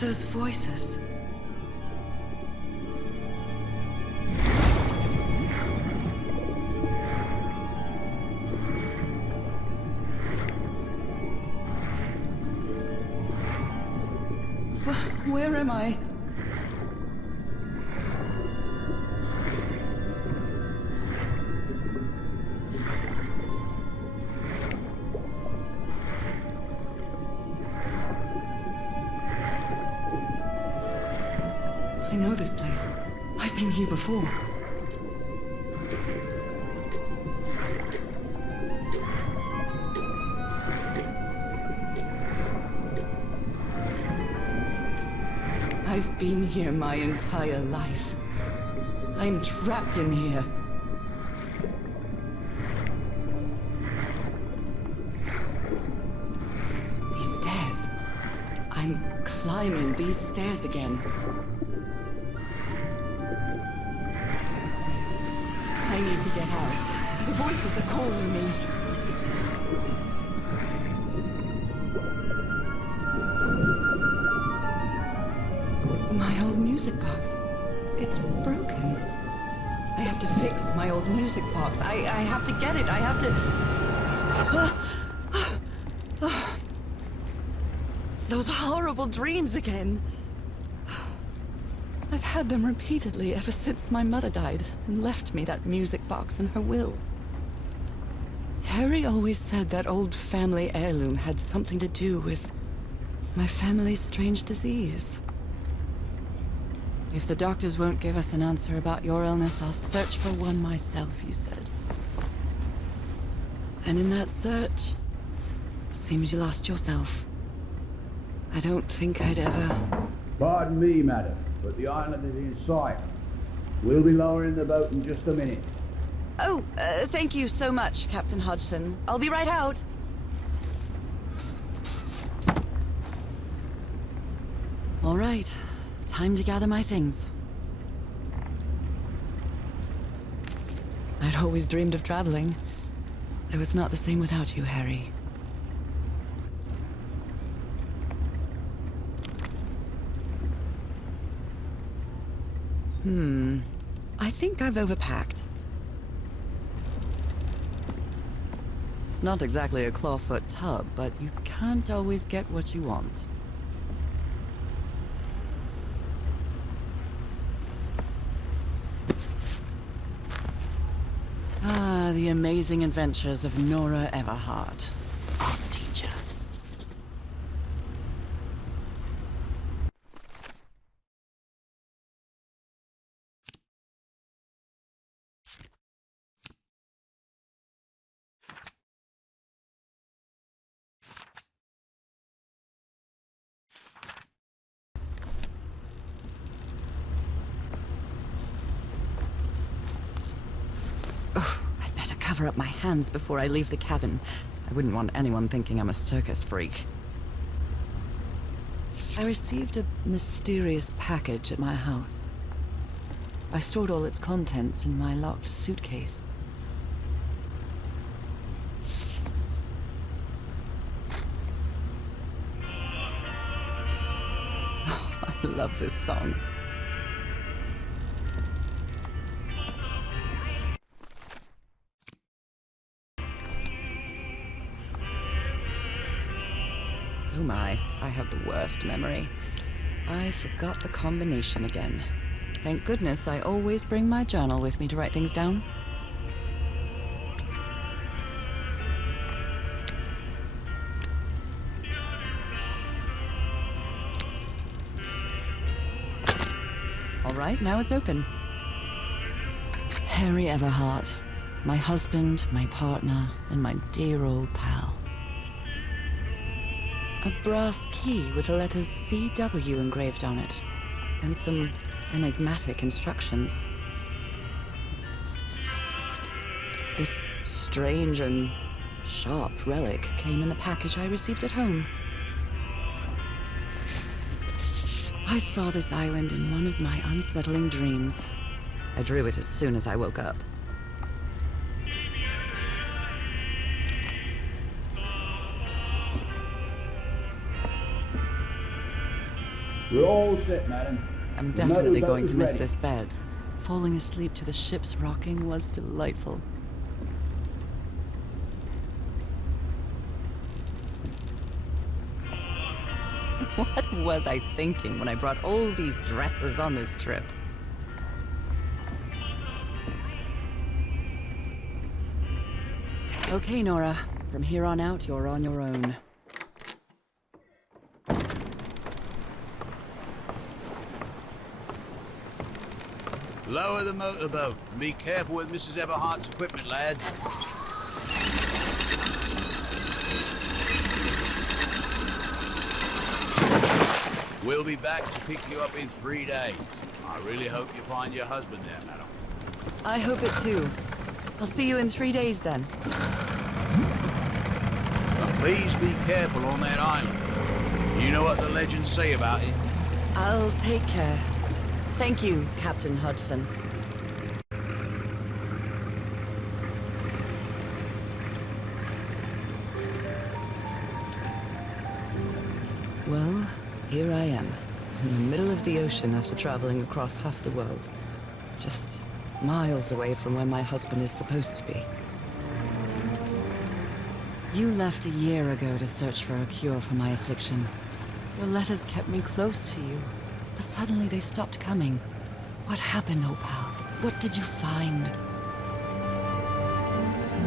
those voices? Where am I? I know this place. I've been here before. I've been here my entire life. I'm trapped in here. These stairs. I'm climbing these stairs again. I need to get out. The voices are calling me. My old music box. It's broken. I have to fix my old music box. I have to get it. I have to... Those horrible dreams again. I've had them repeatedly ever since my mother died and left me that music box in her will. Harry always said that old family heirloom had something to do with my family's strange disease. If the doctors won't give us an answer about your illness, I'll search for one myself, you said. And in that search, it seems you lost yourself. I don't think I'd ever... Pardon me, madam, but the island is in sight. We'll be lowering the boat in just a minute. Oh, thank you so much, Captain Hodgson. I'll be right out. All right. Time to gather my things. I'd always dreamed of traveling. It was not the same without you, Harry. I think I've overpacked. It's not exactly a clawfoot tub, but you can't always get what you want. Ah, the amazing adventures of Nora Everhart, art teacher. I'd better cover up my hands before I leave the cabin. I wouldn't want anyone thinking I'm a circus freak. I received a mysterious package at my house. I stored all its contents in my locked suitcase. I love this song. Oh my, I have the worst memory. I forgot the combination again. Thank goodness I always bring my journal with me to write things down. All right, now it's open. Harry Everhart, my husband, my partner, and my dear old pal. A brass key with the letters CW engraved on it, and some enigmatic instructions. This strange and sharp relic came in the package I received at home. I saw this island in one of my unsettling dreams. I drew it as soon as I woke up. We're all set, madam. I'm The definitely motorboat going is to miss ready. this bed. Falling asleep to the ship's rocking was delightful. What was I thinking when I brought all these dresses on this trip? Okay, Nora. From here on out, you're on your own. Lower the motorboat and be careful with Mrs. Everhart's equipment, lads. We'll be back to pick you up in 3 days. I really hope you find your husband there, madam. I hope it too. I'll see you in 3 days then. But please be careful on that island. You know what the legends say about it. I'll take care. Thank you, Captain Hodgson. Well, here I am, in the middle of the ocean after traveling across half the world. Just miles away from where my husband is supposed to be. You left a year ago to search for a cure for my affliction. Your letters kept me close to you, but suddenly they stopped coming. What happened, Opal? What did you find?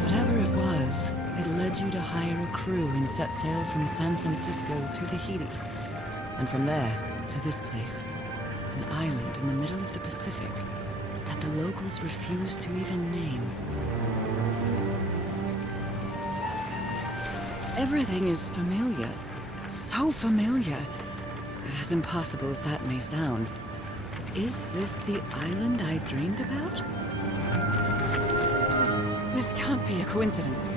Whatever it was, it led you to hire a crew and set sail from San Francisco to Tahiti. And from there, to this place. An island in the middle of the Pacific that the locals refuse to even name. Everything is familiar. So familiar. As impossible as that may sound. Is this the island I dreamed about? This can't be a coincidence.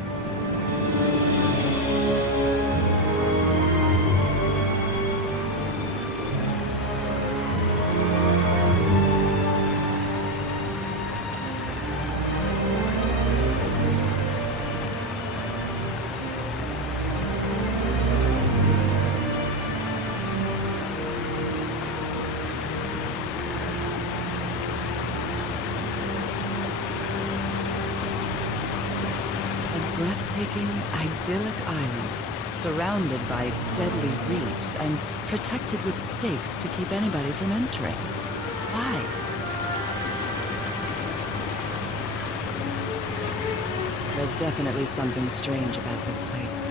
Breathtaking, idyllic island, surrounded by deadly reefs and protected with stakes to keep anybody from entering. Why? There's definitely something strange about this place.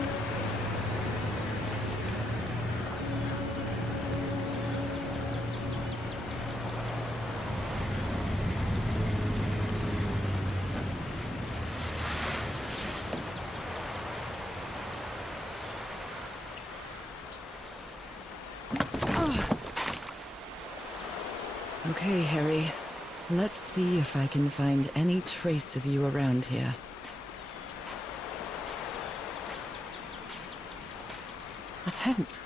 Okay, Harry. Let's see if I can find any trace of you around here. A tent.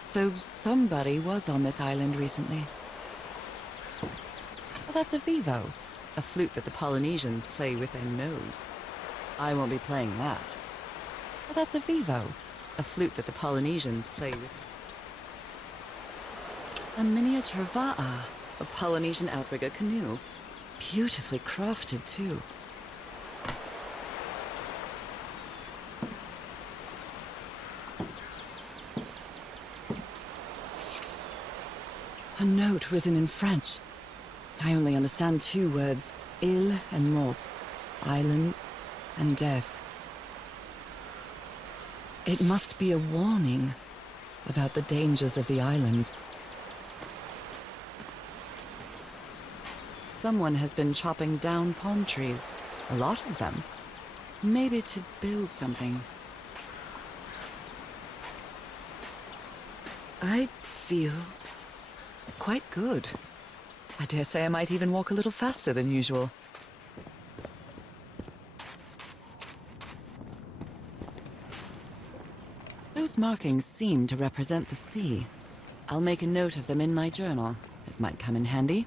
So somebody was on this island recently. Well, that's a vivo. A flute that the Polynesians play with their nose. I won't be playing that. Well, that's a vivo. A flute that the Polynesians play with... A miniature va'a. A Polynesian outrigger canoe. Beautifully crafted, too. A note written in French. I only understand 2 words. Île and mort. Island and death. It must be a warning about the dangers of the island. Someone has been chopping down palm trees. A lot of them. Maybe to build something. I feel quite good. I dare say I might even walk a little faster than usual. Those markings seem to represent the sea. I'll make a note of them in my journal. It might come in handy.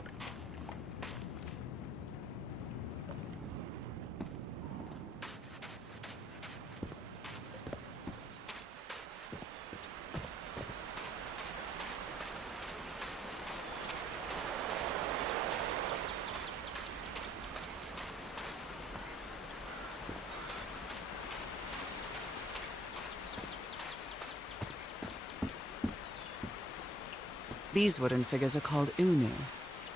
These wooden figures are called Unu.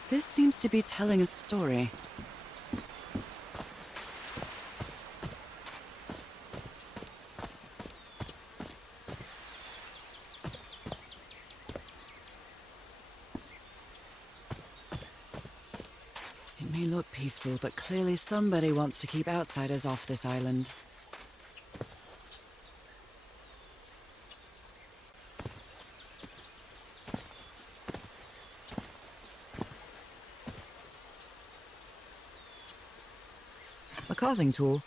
This seems to be telling a story. It may look peaceful, but clearly somebody wants to keep outsiders off this island. A carving tool.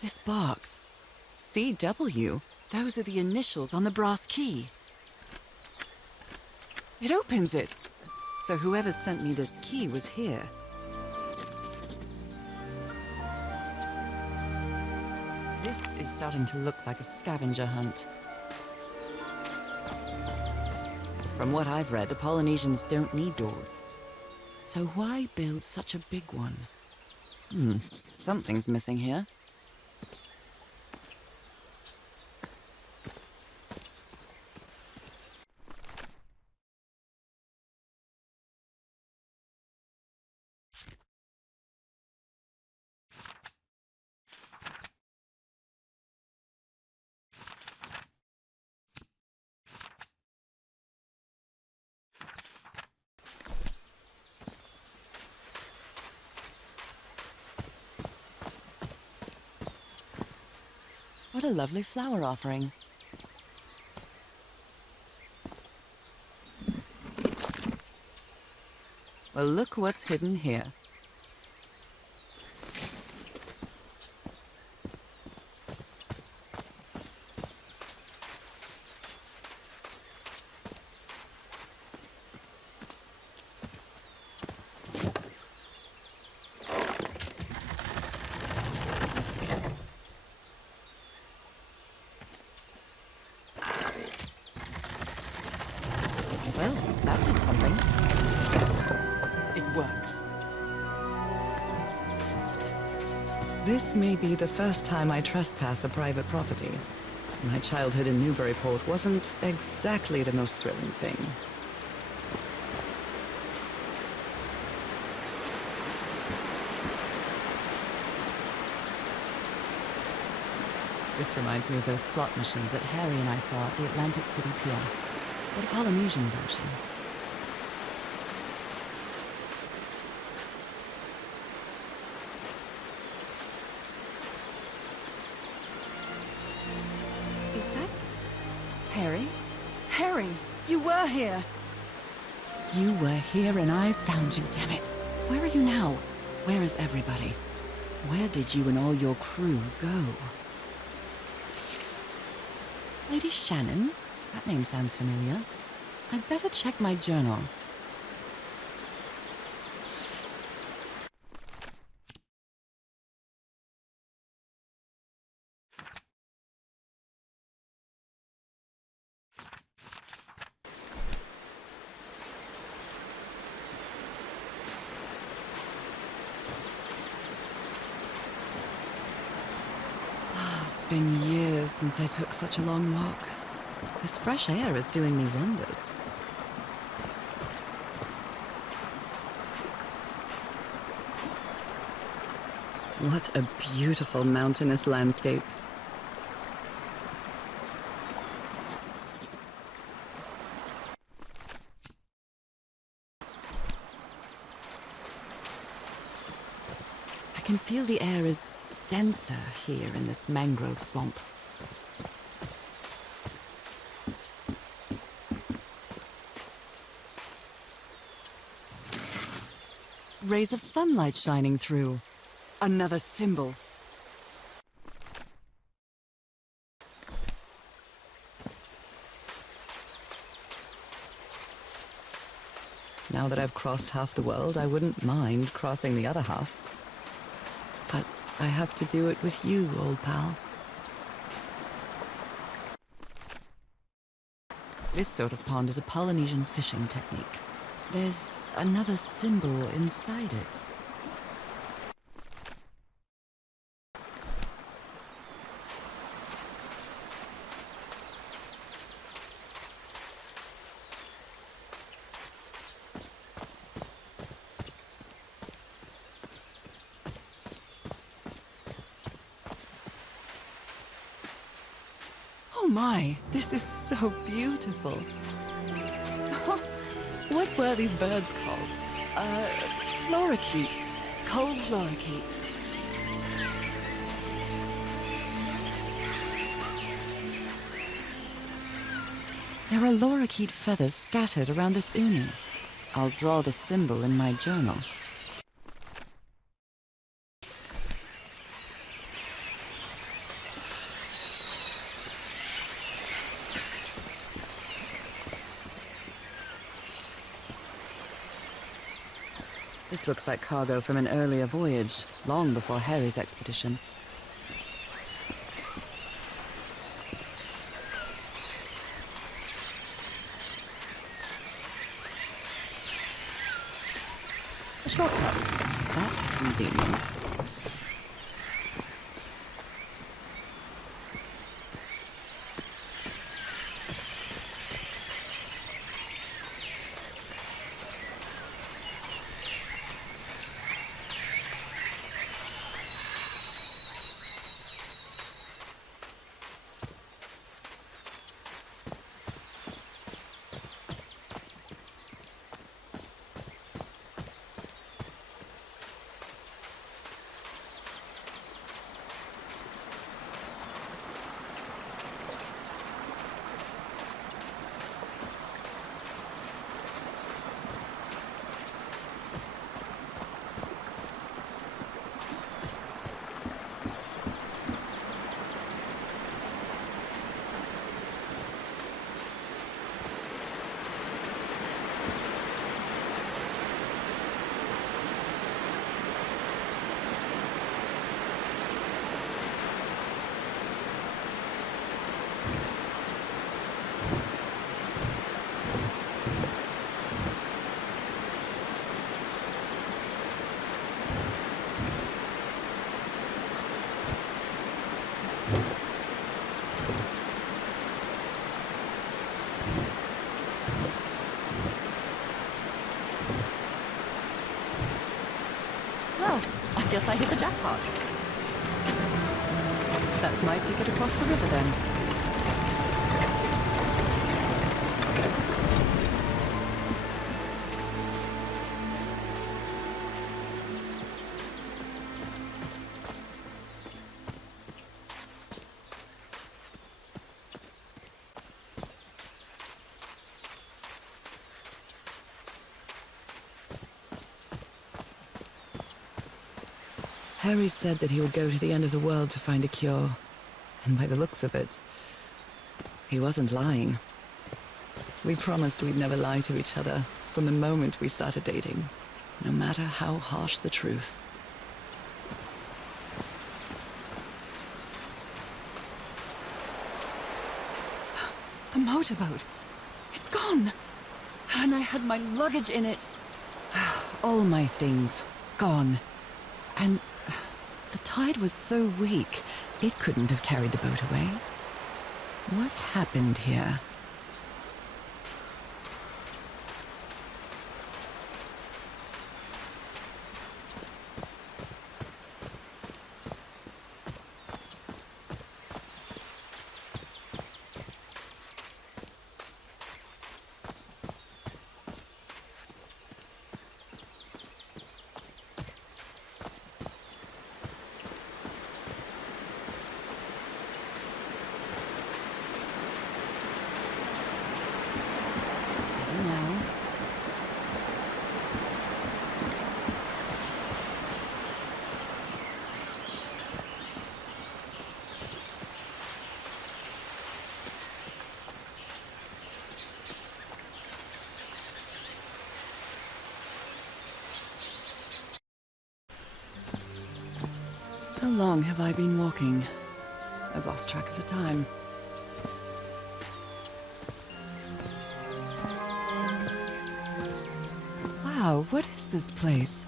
This box. CW. Those are the initials on the brass key. It opens it. So whoever sent me this key was here. This is starting to look like a scavenger hunt. From what I've read, the Polynesians don't need doors. So why build such a big one? Something's missing here. What a lovely flower offering. Well, look what's hidden here. Well, that did something. It works. This may be the first time I trespass a private property. My childhood in Newburyport wasn't exactly the most thrilling thing. This reminds me of those slot machines that Harry and I saw at the Atlantic City Pier. But a Polynesian version. Is that Harry? Harry, you were here! You were here and I found you, damn it. Where are you now? Where is everybody? Where did you and all your crew go? Lady Shannon? That name sounds familiar. I'd better check my journal. It's been years since I took such a long walk. This fresh air is doing me wonders. What a beautiful mountainous landscape. I can feel the air is denser here in this mangrove swamp. Rays of sunlight shining through. Another symbol. Now that I've crossed half the world, I wouldn't mind crossing the other half. But I have to do it with you, old pal. This sort of pond is a Polynesian fishing technique. There's another symbol inside it. my, this is so beautiful. What were these birds called? Lorikeets. Cole's lorikeets. There are lorikeet feathers scattered around this unu. I'll draw the symbol in my journal. This looks like cargo from an earlier voyage, long before Harry's expedition. A shortcut. That's convenient. Well, I guess I hit the jackpot. That's my ticket across the river then. Harry said that he would go to the end of the world to find a cure. And by the looks of it, he wasn't lying. We promised we'd never lie to each other from the moment we started dating, no matter how harsh the truth. The motorboat! It's gone! And I had my luggage in it. All my things gone. And the tide was so weak, it couldn't have carried the boat away. What happened here? Steady now. How long have I been walking? I've lost track of the time. Wow, what is this place?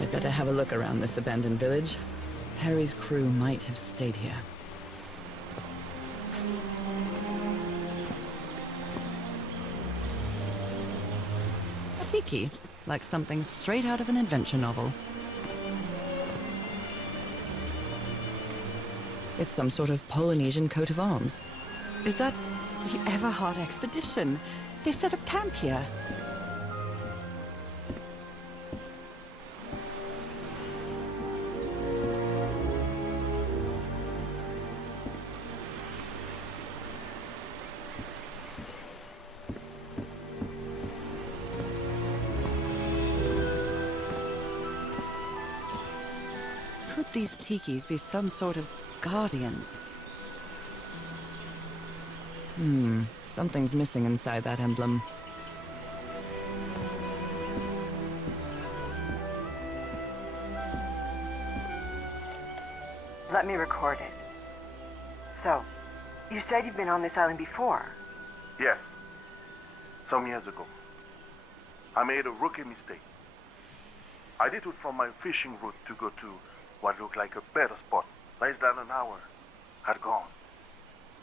I'd better have a look around this abandoned village. Harry's crew might have stayed here. A tiki, like something straight out of an adventure novel. It's some sort of Polynesian coat of arms. Is that the Everhard expedition? They set up camp here. Could these tikis be some sort of guardians? Something's missing inside that emblem. Let me record it. So, you said you've been on this island before? Yes. Some years ago. I made a rookie mistake. I detoured from my fishing route to go to what looked like a better spot. Less than an hour had gone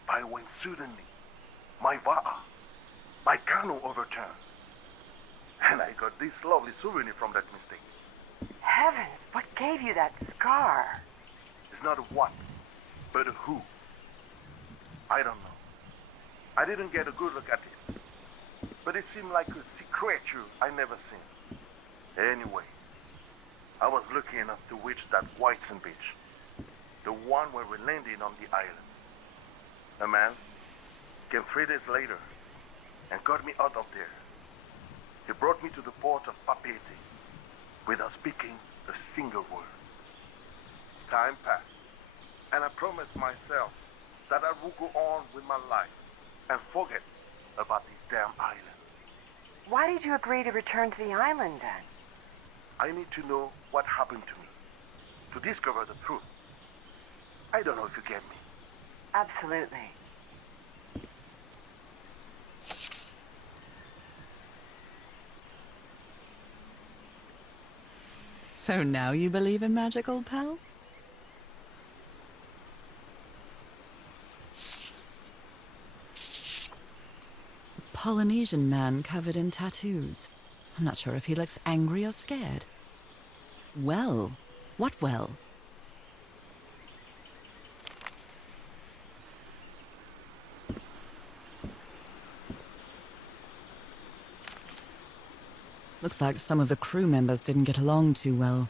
by when suddenly my va'a, my canoe overturned. And I got this lovely souvenir from that mistake. Heavens, what gave you that scar? It's not a what, but a who. I don't know. I didn't get a good look at it. But it seemed like a sea creature I never seen. Anyway, I was lucky enough to reach that Whitesand beach. The one where we landed on the island. A man came 3 days later and got me out of there. He brought me to the port of Papeete without speaking a single word. Time passed, and I promised myself that I would go on with my life and forget about this damn island. Why did you agree to return to the island then? I need to know what happened to me, to discover the truth. I don't know if you get me. Absolutely. So now you believe in magic, old pal? A Polynesian man covered in tattoos. I'm not sure if he looks angry or scared. Well, what well? Looks like some of the crew members didn't get along too well.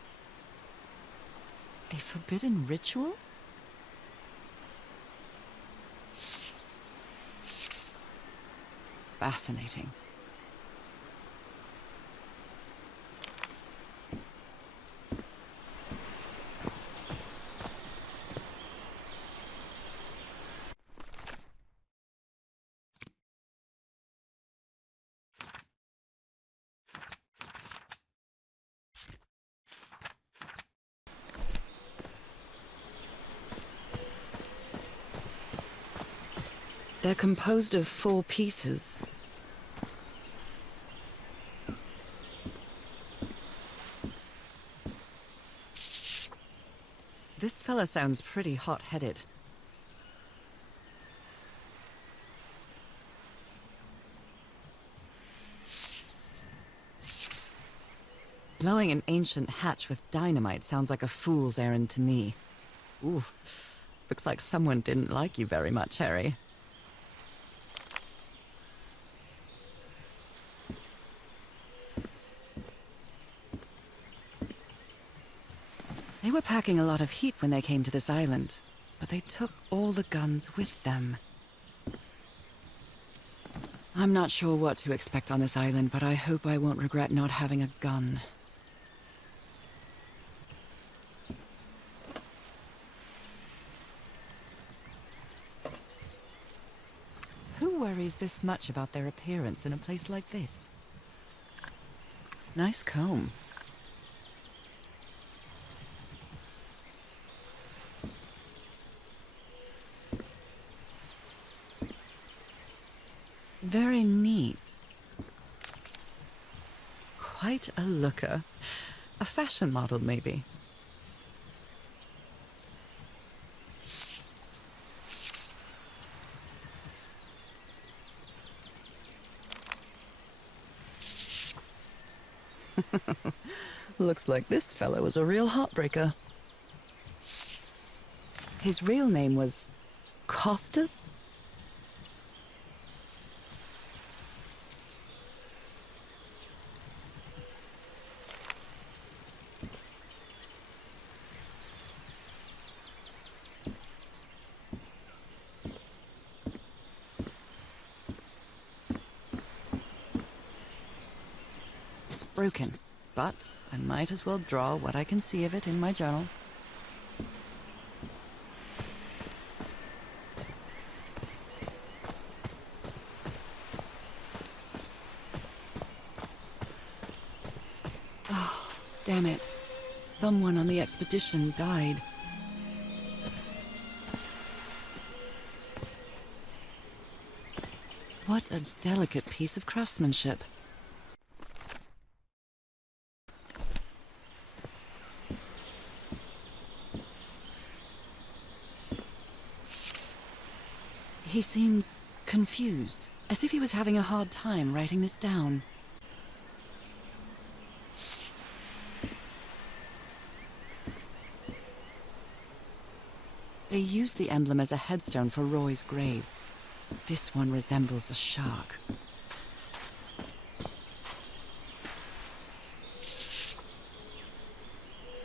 A forbidden ritual? Fascinating. They're composed of 4 pieces. This fella sounds pretty hot-headed. Blowing an ancient hatch with dynamite sounds like a fool's errand to me. Ooh, looks like someone didn't like you very much, Harry. They were packing a lot of heat when they came to this island, but they took all the guns with them. I'm not sure what to expect on this island, but I hope I won't regret not having a gun. Who worries this much about their appearance in a place like this? Nice comb. Very neat. Quite a looker. A fashion model, maybe. Looks like this fellow was a real heartbreaker. His real name was Costas? It's broken, but I might as well draw what I can see of it in my journal. Oh, damn it. Someone on the expedition died. What a delicate piece of craftsmanship. He seems confused, as if he was having a hard time writing this down. They used the emblem as a headstone for Roy's grave. This one resembles a shark.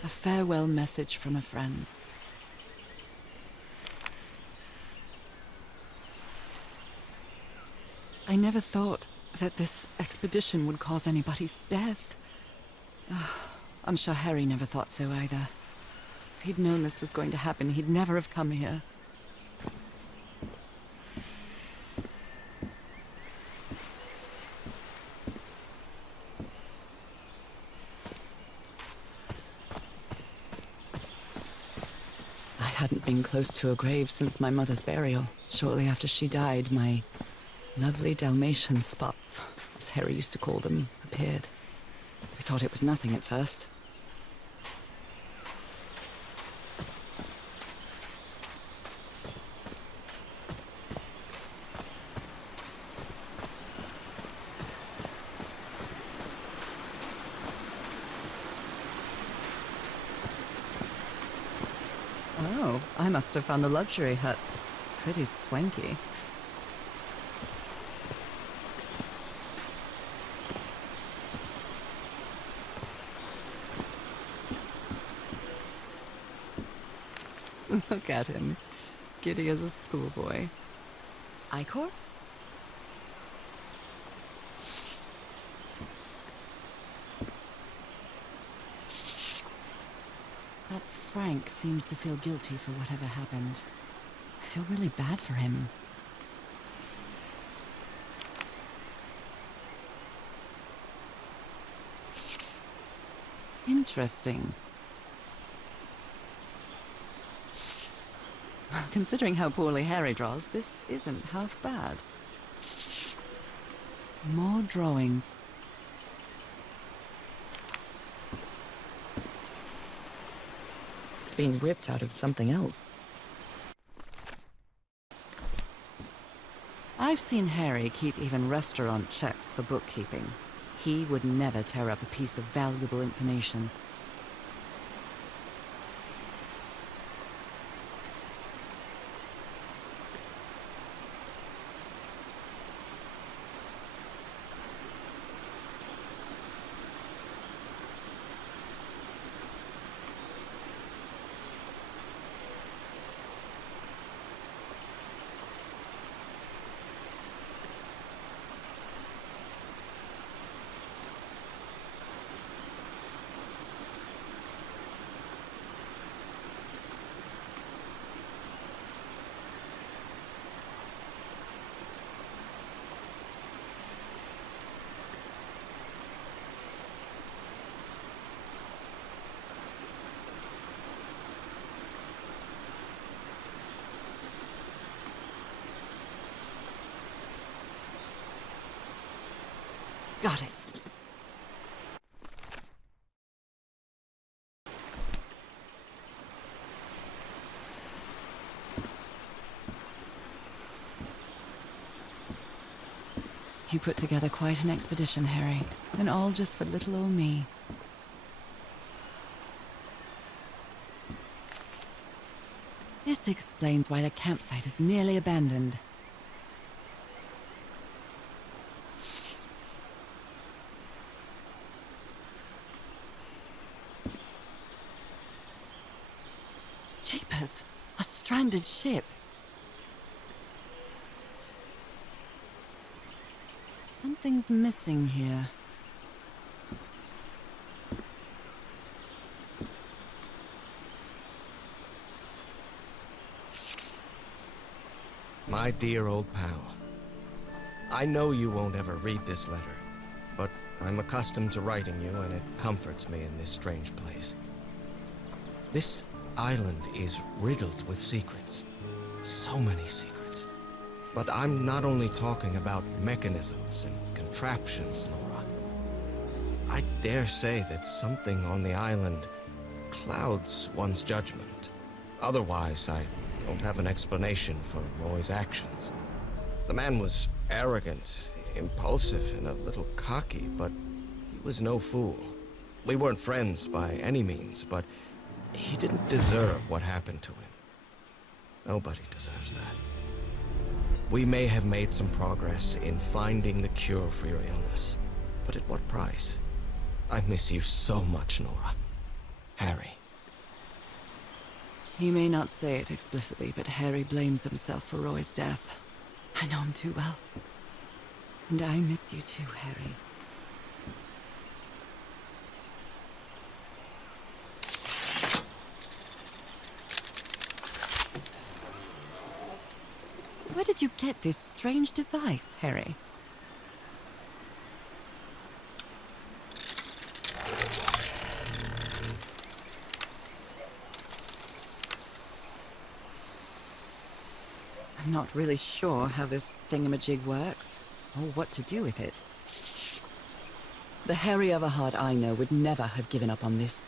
A farewell message from a friend. I never thought that this expedition would cause anybody's death. I'm sure Harry never thought so either. If he'd known this was going to happen, he'd never have come here. I hadn't been close to a grave since my mother's burial. Shortly after she died, my lovely Dalmatian spots, as Harry used to call them, appeared. We thought it was nothing at first. Oh, I must have found the luxury huts. Pretty swanky. Look at him, giddy as a schoolboy. Icor? That Frank seems to feel guilty for whatever happened. I feel really bad for him. Interesting. Considering how poorly Harry draws, this isn't half bad. More drawings. It's been ripped out of something else. I've seen Harry keep even restaurant checks for bookkeeping. He would never tear up a piece of valuable information. Got it. You put together quite an expedition, Harry. And all just for little old me. This explains why the campsite is nearly abandoned. Jeepers! A stranded ship! Something's missing here. My dear old pal, I know you won't ever read this letter, but I'm accustomed to writing you, and it comforts me in this strange place. This island is riddled with secrets. So many secrets. But I'm not only talking about mechanisms and contraptions, Nora. I dare say that something on the island clouds one's judgment. Otherwise, I don't have an explanation for Roy's actions. The man was arrogant, impulsive, and a little cocky, but he was no fool. We weren't friends by any means, but he didn't deserve what happened to him. Nobody deserves that. We may have made some progress in finding the cure for your illness, but at what price? I miss you so much, Nora. Harry. He may not say it explicitly, but Harry blames himself for Roy's death. I know him too well. And I miss you too, Harry. Where did you get this strange device, Harry? I'm not really sure how this thingamajig works, or what to do with it. The Harry Everhard I know would never have given up on this.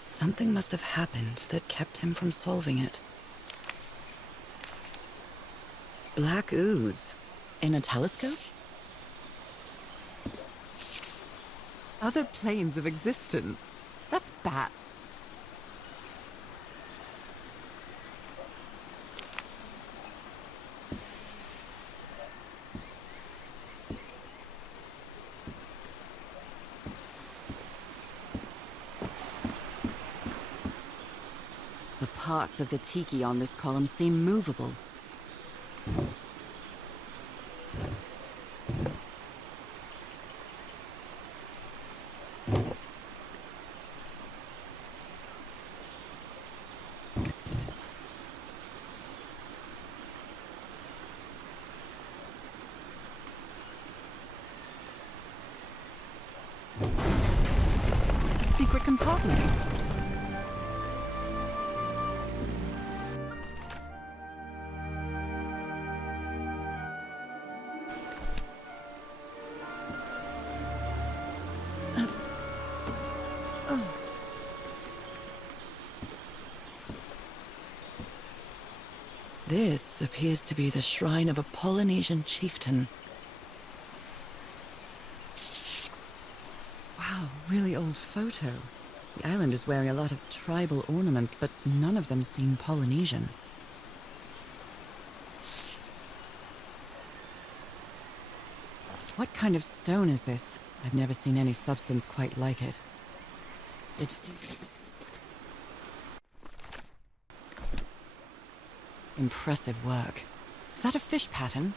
Something must have happened that kept him from solving it. Black ooze. In a telescope? Other planes of existence. That's bats. The parts of the tiki on this column seem movable. A secret compartment. This appears to be the shrine of a Polynesian chieftain. Wow, really old photo. The island is wearing a lot of tribal ornaments, but none of them seem Polynesian. What kind of stone is this? I've never seen any substance quite like it. Impressive work. Is that a fish pattern?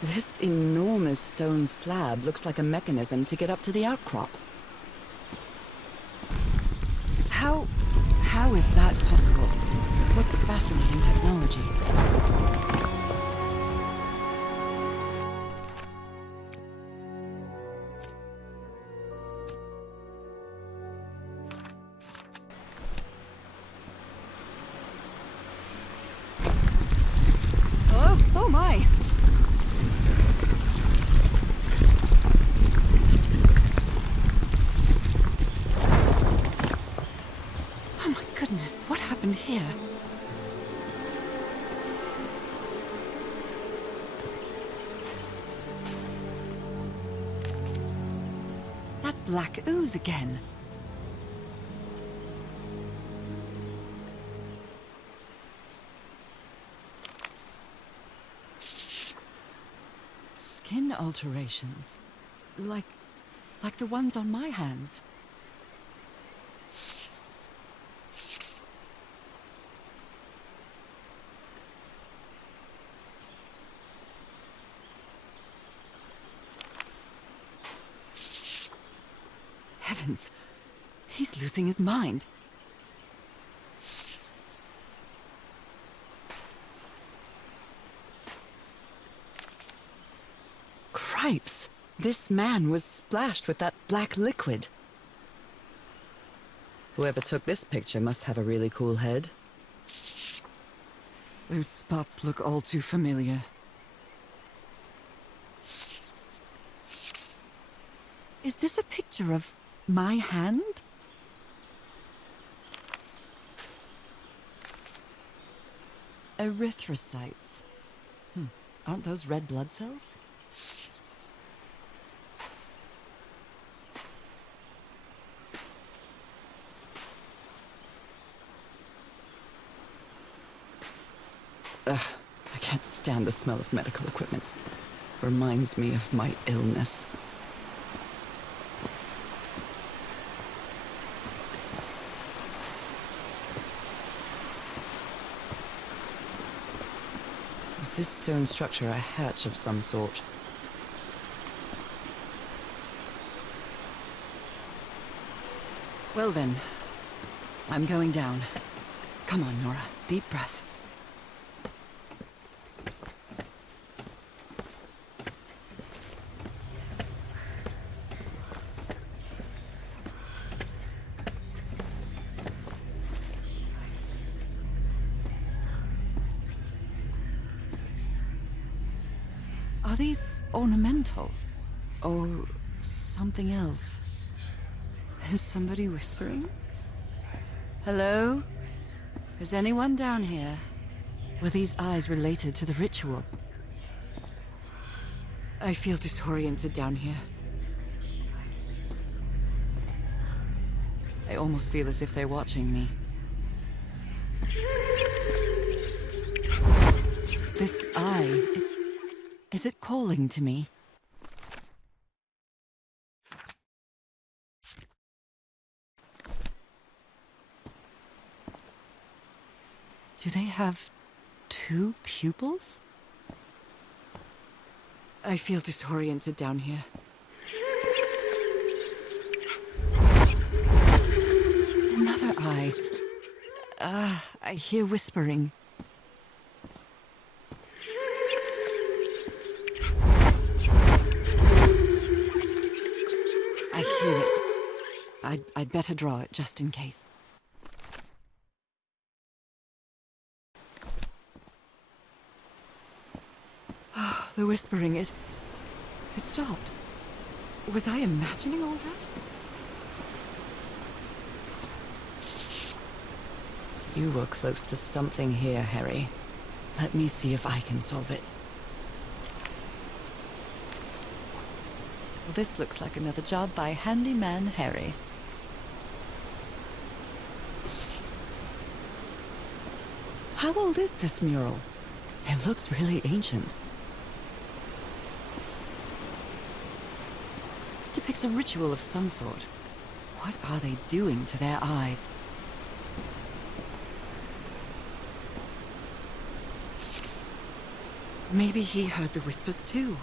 This enormous stone slab looks like a mechanism to get up to the outcrop. How How is that possible? What fascinating technology. Oh my! Oh my goodness, what happened here? That black ooze again. Skin alterations. Like the ones on my hands. Heavens, he's losing his mind. Cripes, this man was splashed with that black liquid. Whoever took this picture must have a really cool head. Those spots look all too familiar. Is this a picture of my hand? Erythrocytes. Aren't those red blood cells? Ugh, I can't stand the smell of medical equipment. Reminds me of my illness. Is this stone structure a hatch of some sort? Well then, I'm going down. Come on, Nora. Deep breath. Are these ornamental? Or something else? Is somebody whispering? Hello? Is anyone down here? Were these eyes related to the ritual? I feel disoriented down here. I almost feel as if they're watching me. This eye, is it calling to me? Do they have 2 pupils? I feel disoriented down here. Another eye. I hear whispering. I hear it. I'd better draw it just in case. The whispering, it stopped. Was I imagining all that? You were close to something here, Harry. Let me see if I can solve it. Well, this looks like another job by Handyman Harry. How old is this mural? It looks really ancient. It depicts a ritual of some sort. What are they doing to their eyes? Maybe he heard the whispers too.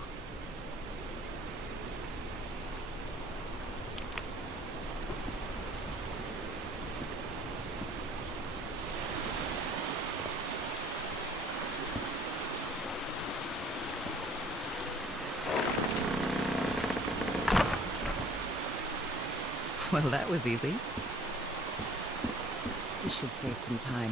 Well, that was easy. This should save some time.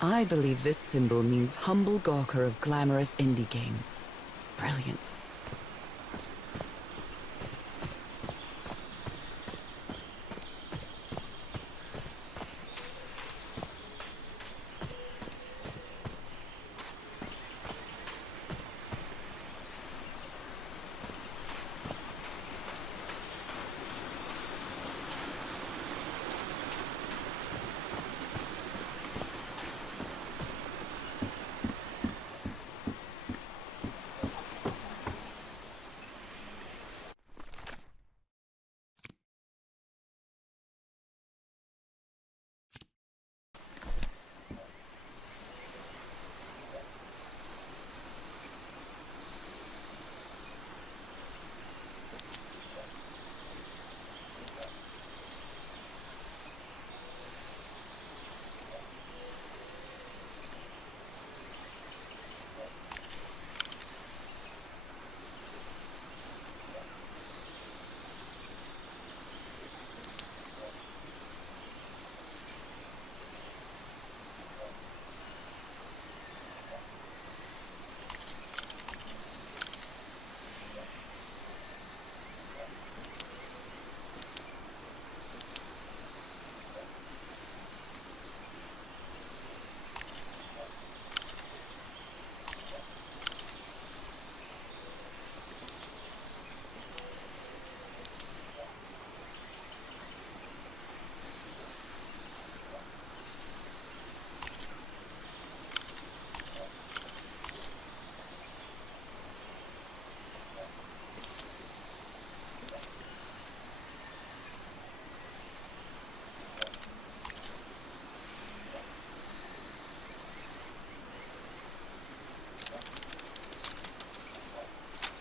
I believe this symbol means humble gawker of glamorous indie games. Brilliant.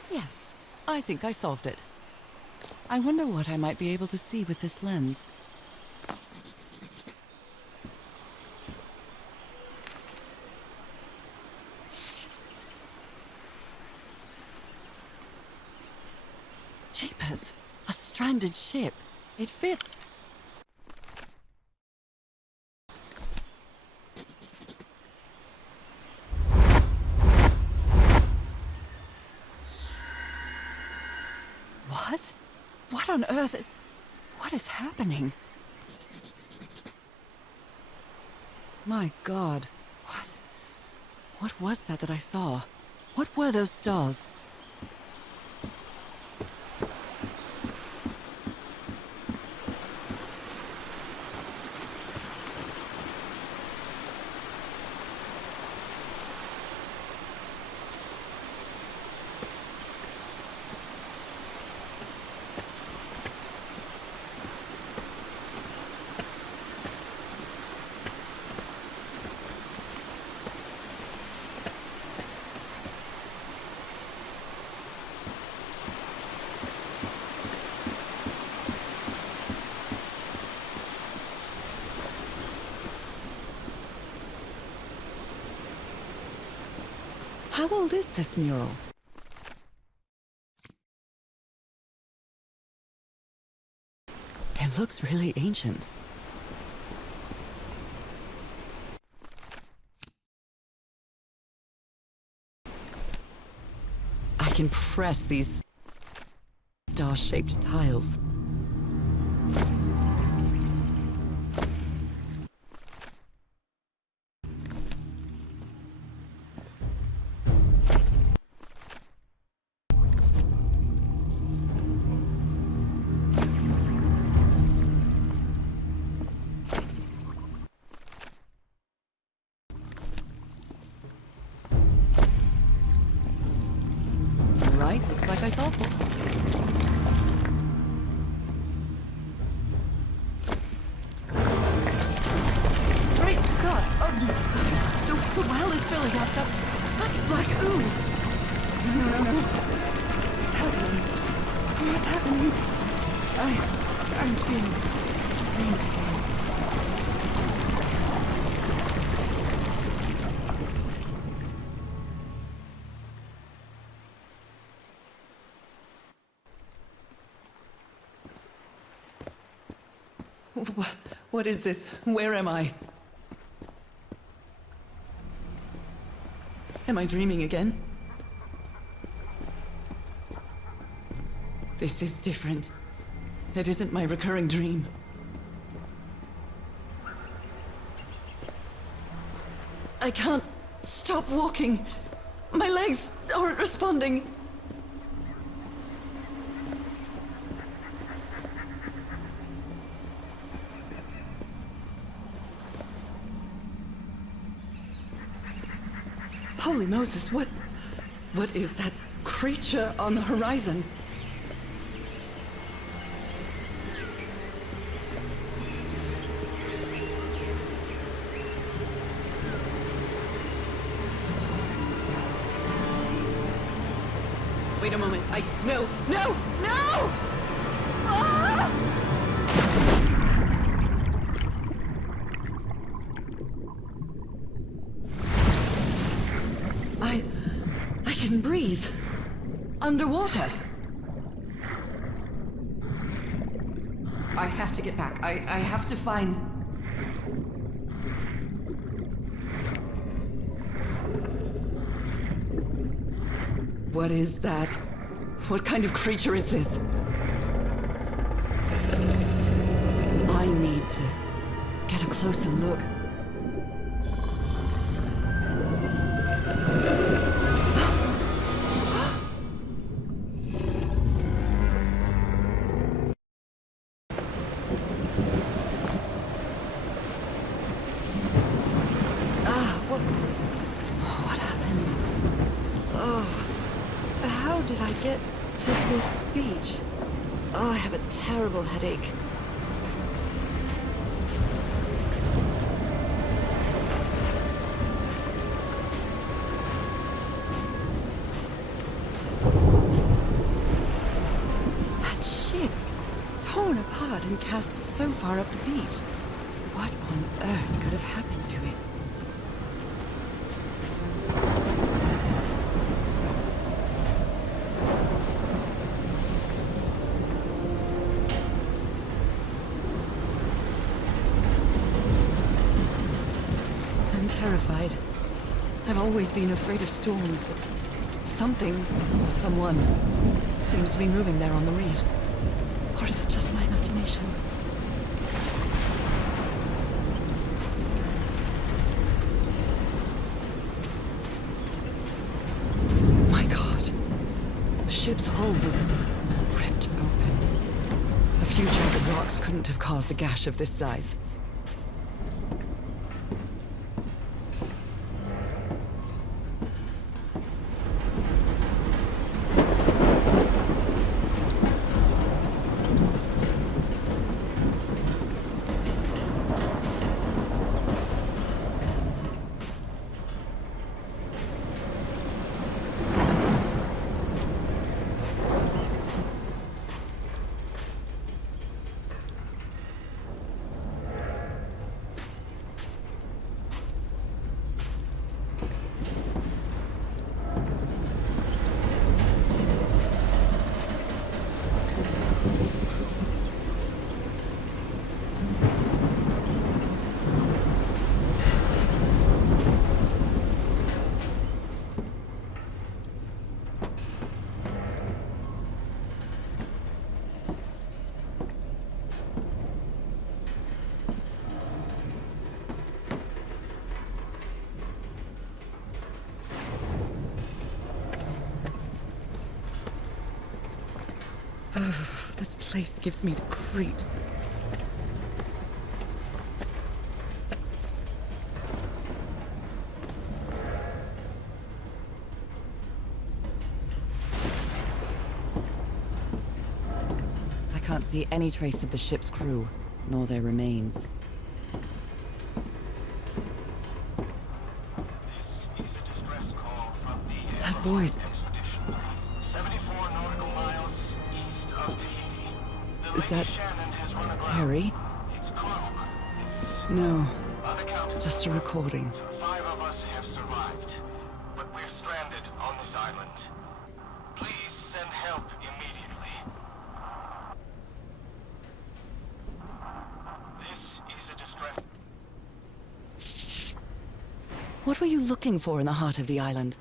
Yes, I think I solved it. I wonder what I might be able to see with this lens. Jeepers! A stranded ship. It fits. What? What on earth? What is happening? My God. What was that I saw? What were those stars? How old is this mural? It looks really ancient. I can press these star-shaped tiles. right. Looks like I solved it. Great Scott! Oh, the well is filling up. That's black ooze. No. What's happening? What's happening? I'm feeling faint again. What is this? Where am I? Am I dreaming again? This is different. It isn't my recurring dream. I can't stop walking. My legs aren't responding. Holy Moses, what is that creature on the horizon? Wait a moment. No! Ah! I can breathe. Underwater. I have to get back. I have to find... What is that? What kind of creature is this? I need to get a closer look. What happened? How did I get to this beach? I have a terrible headache. That ship, torn apart and cast so far up the beach. What on earth could have happened to it? Terrified. I've always been afraid of storms, but something, or someone, seems to be moving there on the reefs. Or is it just my imagination? My God. The ship's hull was ripped open. A few jagged rocks couldn't have caused a gash of this size. This place gives me the creeps. can't see any trace of the ship's crew, nor their remains. That voice. Is that Harry? No, just a recording. 5 of us have survived, but we're stranded on this island. Please send help immediately. This is a distress. What were you looking for in the heart of the island?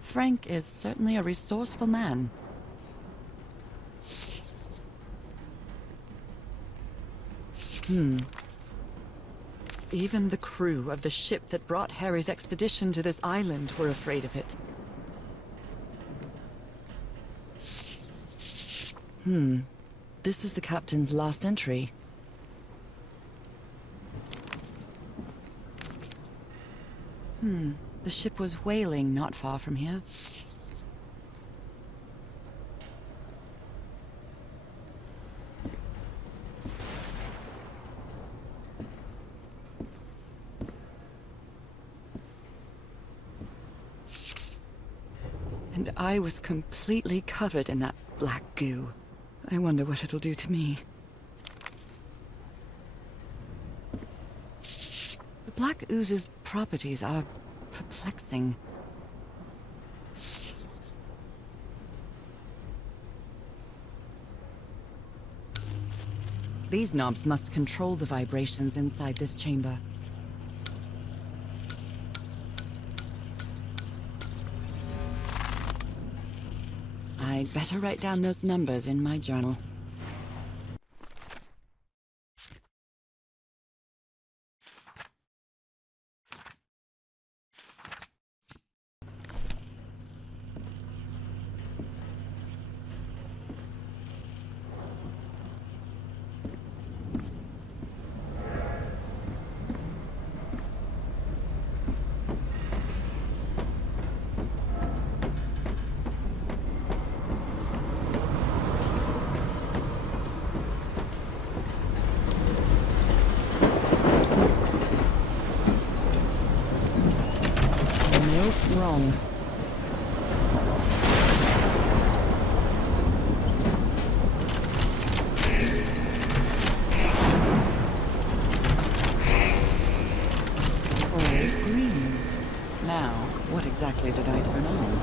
Frank is certainly a resourceful man. Even the crew of the ship that brought Harry's expedition to this island were afraid of it. This is the captain's last entry. The ship was whaling not far from here. And I was completely covered in that black goo. I wonder what it'll do to me. The black ooze's properties are perplexing. These knobs must control the vibrations inside this chamber. I'd better write down those numbers in my journal. Wrong. Oh, green. Now, what exactly did I turn on?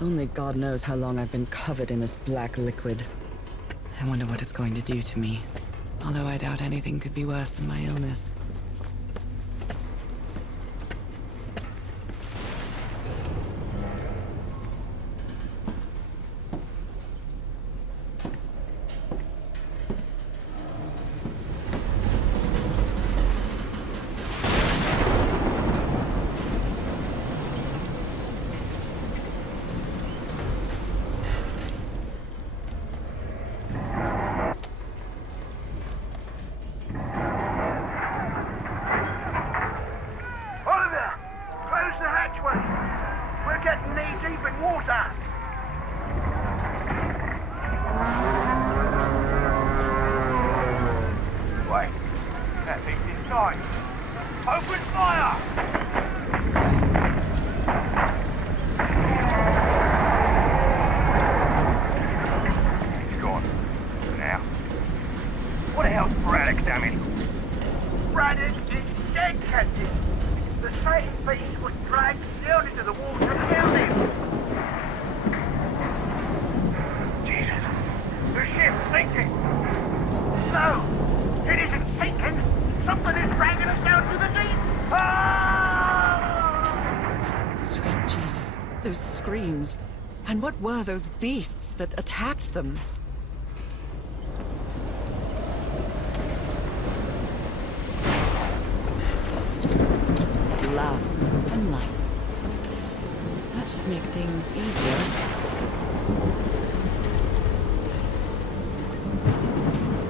Only God knows how long I've been covered in this black liquid. I wonder what it's going to do to me. Although I doubt anything could be worse than my illness. Open fire! It's gone. Now. What else, Braddock, damn it? Braddock is dead, Captain. The same beast was dragged down into the water and killed him. Jesus. The ship's sinking. No, it isn't sinking. Something is dragging us down to the deep. Ah! Sweet Jesus, those screams. And what were those beasts that attacked them? At last, some light. That should make things easier.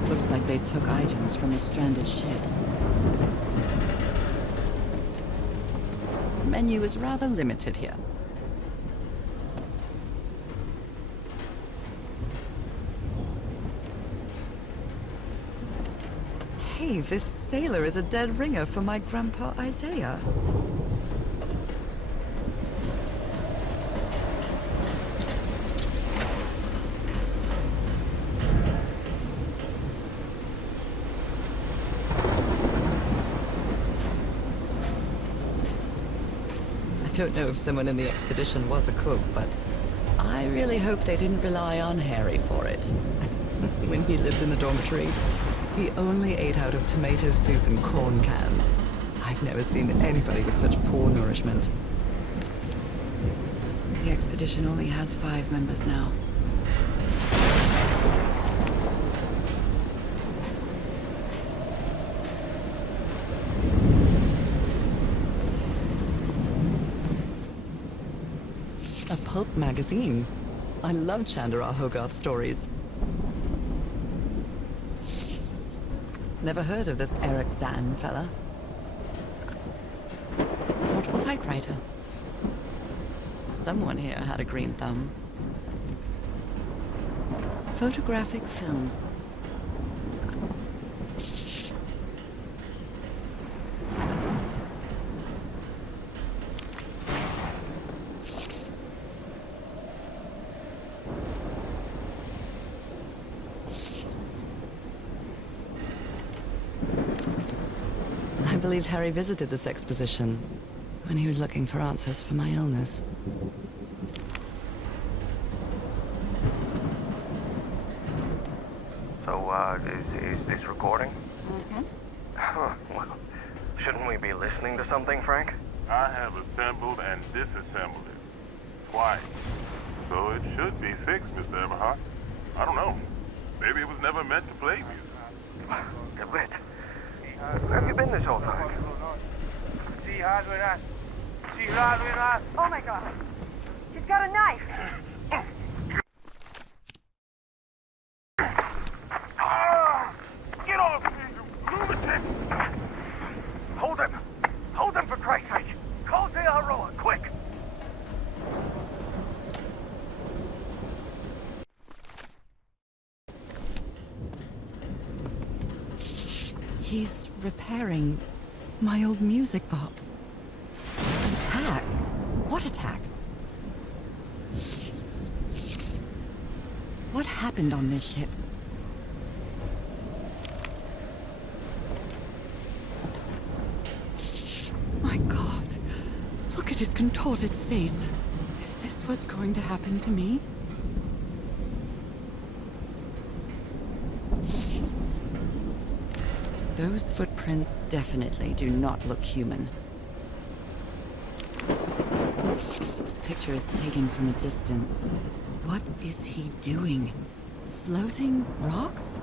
Looks like they took items from a stranded ship. The menu is rather limited here. Hey, this sailor is a dead ringer for my grandpa Isaiah. I don't know if someone in the expedition was a cook, but I really hope they didn't rely on Harry for it. When he lived in the dormitory, he only ate out of tomato soup and corn cans. I've never seen anybody with such poor nourishment. The expedition only has 5 members now. A pulp magazine. I love Chandra Hogarth stories. Never heard of this Eric Zahn fella. Portable typewriter. Someone here had a green thumb. Photographic film. I believe Harry visited this exposition when he was looking for answers for my illness. So, is this recording? Well, shouldn't we be listening to something, Frank? I have assembled and disassembled it twice. So it should be fixed, Mr. Everhart. I don't know. Maybe it was never meant to play music. Wait. Where have you been this whole time? Oh my god. She's got a knife. Get off me, you lunatic! Hold him! Hold him, for Christ's sake! Call the Aroa, quick! He's repairing my old music box. Attack? What attack? What happened on this ship? My God, look at his contorted face. Is this what's going to happen to me? Those footprints definitely do not look human. This picture is taken from a distance. What is he doing? Floating rocks?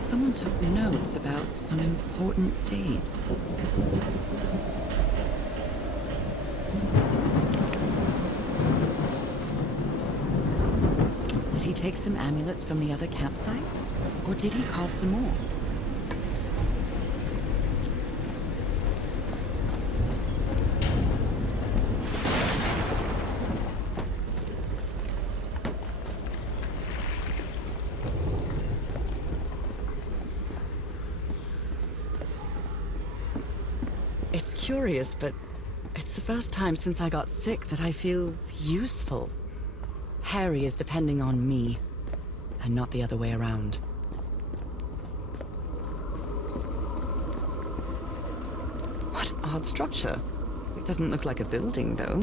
Someone took notes about some important dates. Did he take some amulets from the other campsite? Or did he carve some more? It's curious, but it's the first time since I got sick that I feel useful. Harry is depending on me, and not the other way around. What odd structure. It doesn't look like a building, though.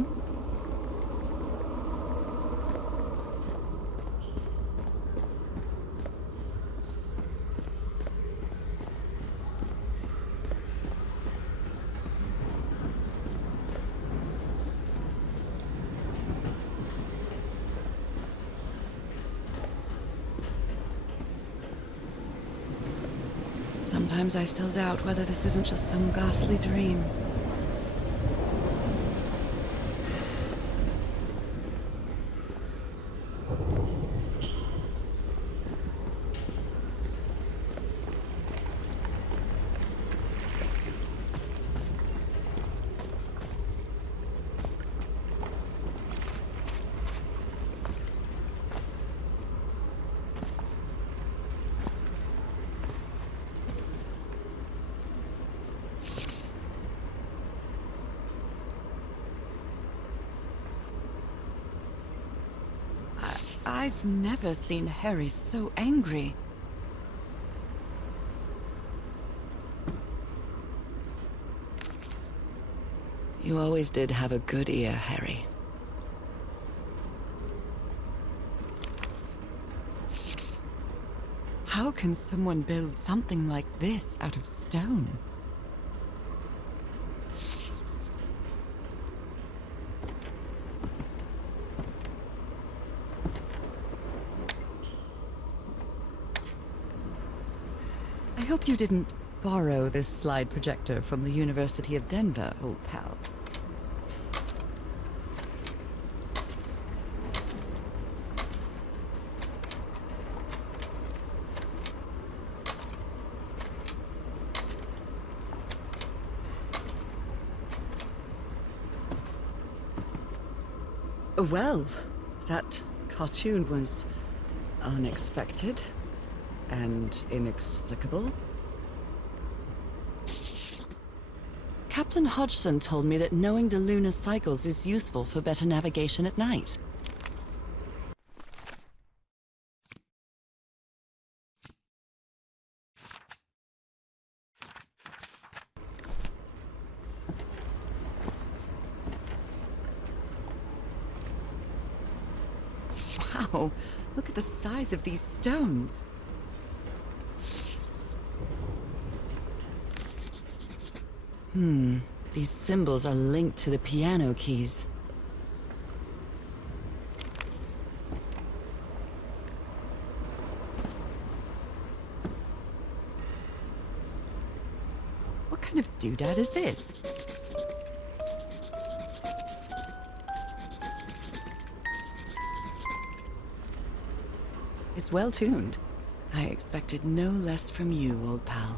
Sometimes I still doubt whether this isn't just some ghastly dream. I've never seen Harry so angry. You always did have a good ear, Harry. How can someone build something like this out of stone? I hope you didn't borrow this slide projector from the University of Denver, old pal. Well, that cartoon was unexpected and inexplicable. Captain Hodgson told me that knowing the lunar cycles is useful for better navigation at night. Wow, look at the size of these stones. These symbols are linked to the piano keys. What kind of doodad is this? It's well tuned. I expected no less from you, old pal.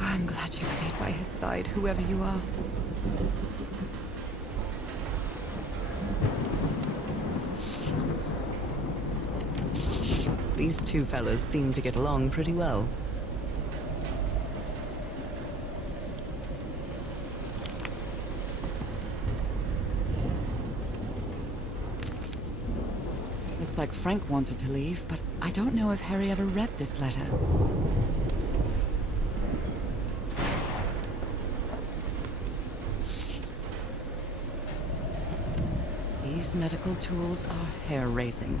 I'm glad you stayed by his side, whoever you are. These two fellows seem to get along pretty well. Looks like Frank wanted to leave, but I don't know if Harry ever read this letter. These medical tools are hair-raising.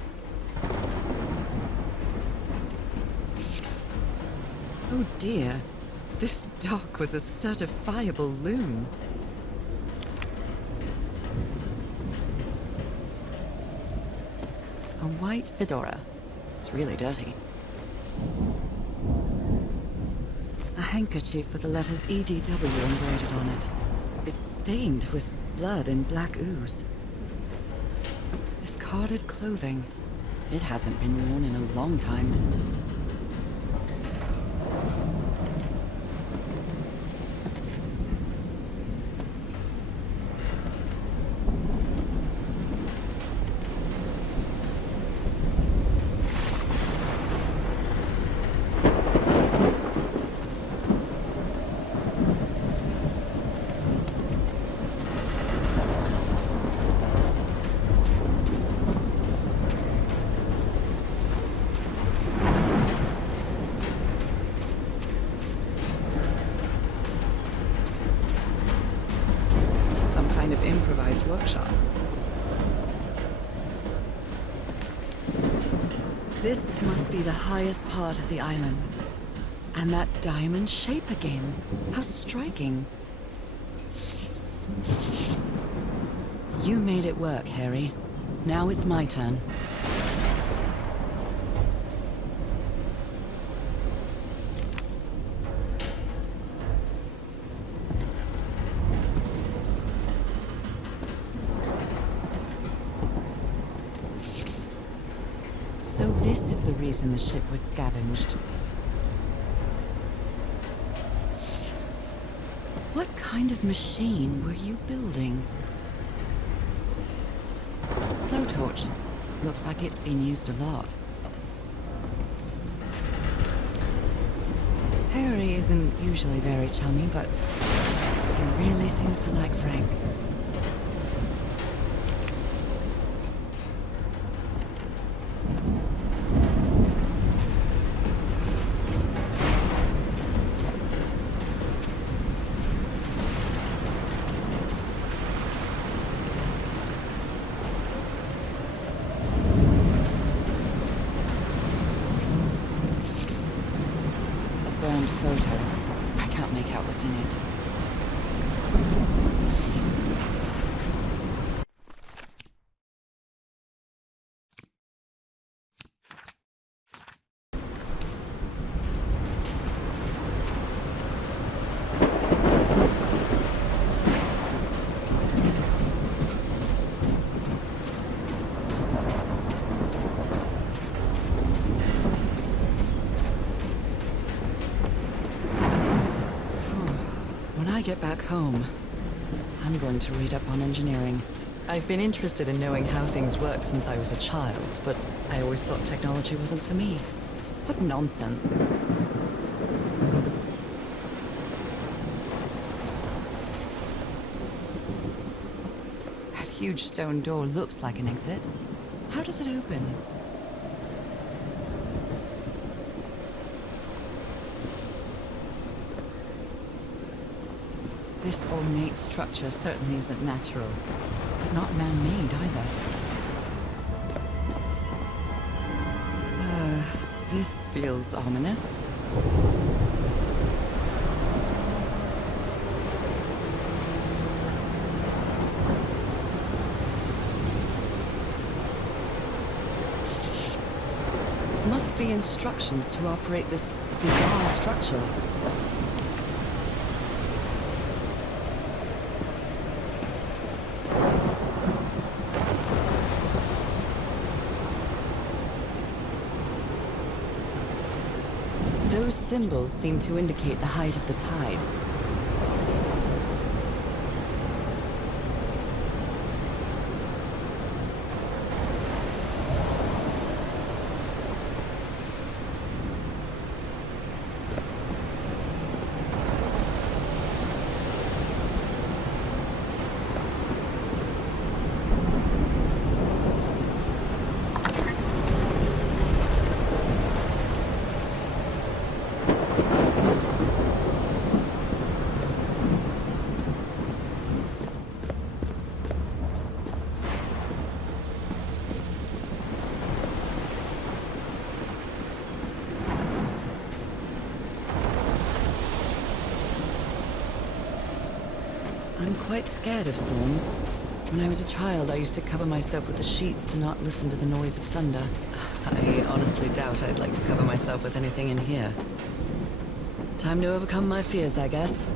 Oh dear. This dock was a certifiable loon. A white fedora. It's really dirty. A handkerchief with the letters EDW embroidered on it. It's stained with blood and black ooze. Discarded clothing. It hasn't been worn in a long time. Some kind of improvised workshop. This must be the highest part of the island. And that diamond shape again. How striking. You made it work, Harry. Now it's my turn. So this is the reason the ship was scavenged. What kind of machine were you building? Blowtorch. Looks like it's been used a lot. Harry isn't usually very chummy, but he really seems to like Frank. Burned photo. I can't make out what's in it. When I get back home, I'm going to read up on engineering. I've been interested in knowing how things work since I was a child, but I always thought technology wasn't for me. What nonsense. That huge stone door looks like an exit. How does it open? This ornate structure certainly isn't natural, but not man-made either. This feels ominous. Must be instructions to operate this bizarre structure. Those symbols seem to indicate the height of the tide. quite scared of storms. When I was a child, I used to cover myself with the sheets to not listen to the noise of thunder. I honestly doubt I'd like to cover myself with anything in here. Time to overcome my fears, I guess.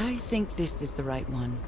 I think this is the right one.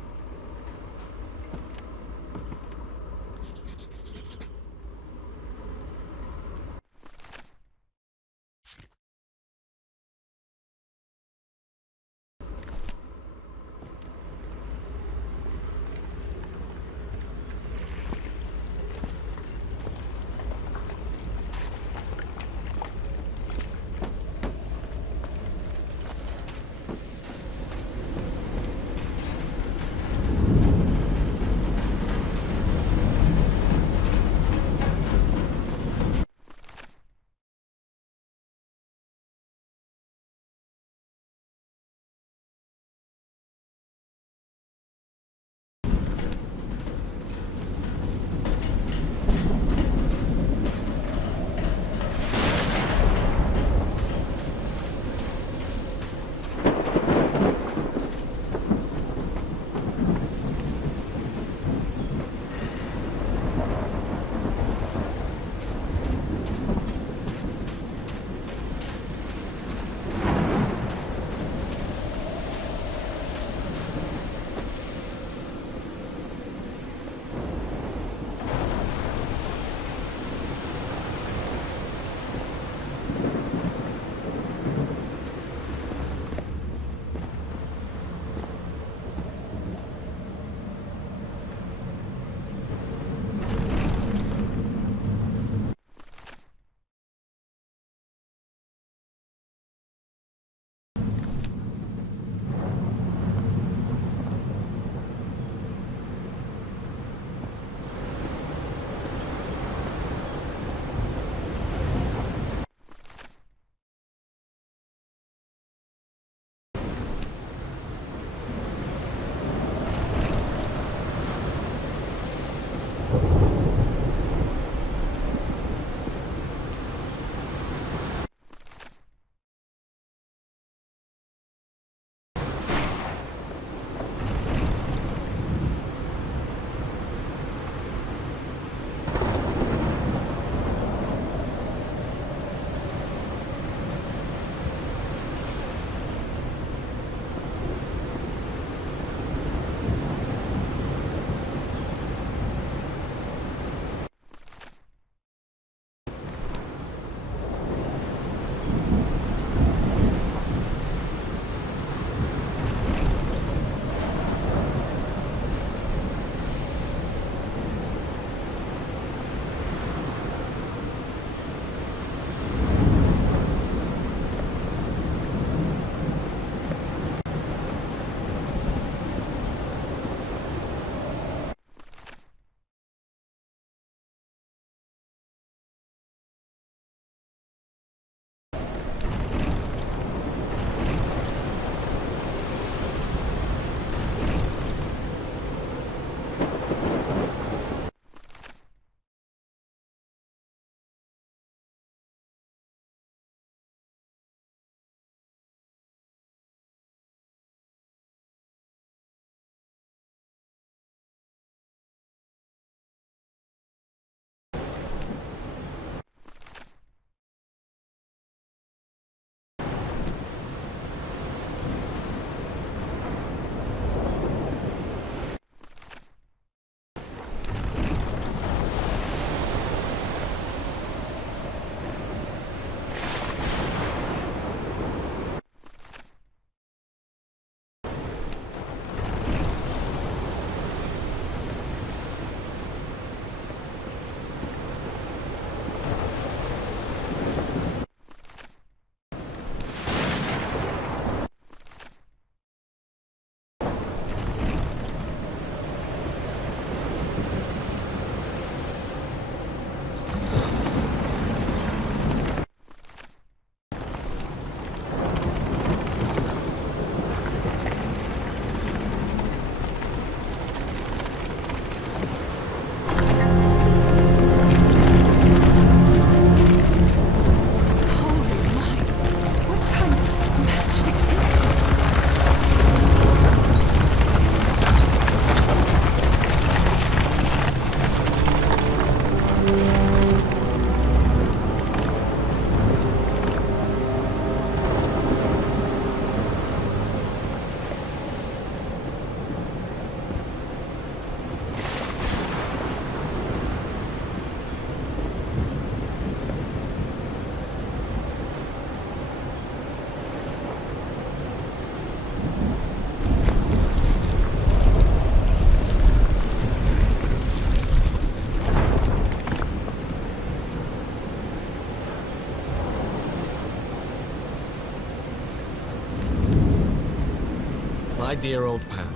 My dear old pal,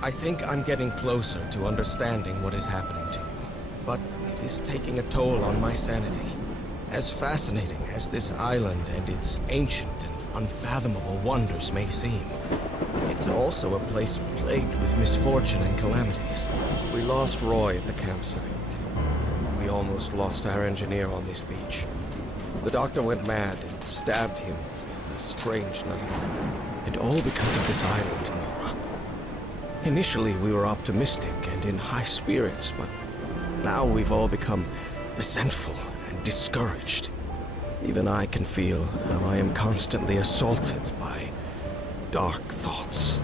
I think I'm getting closer to understanding what is happening to you, but it is taking a toll on my sanity. As fascinating as this island and its ancient and unfathomable wonders may seem, it's also a place plagued with misfortune and calamities. We lost Roy at the campsite. We almost lost our engineer on this beach. The doctor went mad and stabbed him with a strange knife. And all because of this island, Nora. Initially, we were optimistic and in high spirits, but now we've all become resentful and discouraged. Even I can feel how I am constantly assaulted by dark thoughts.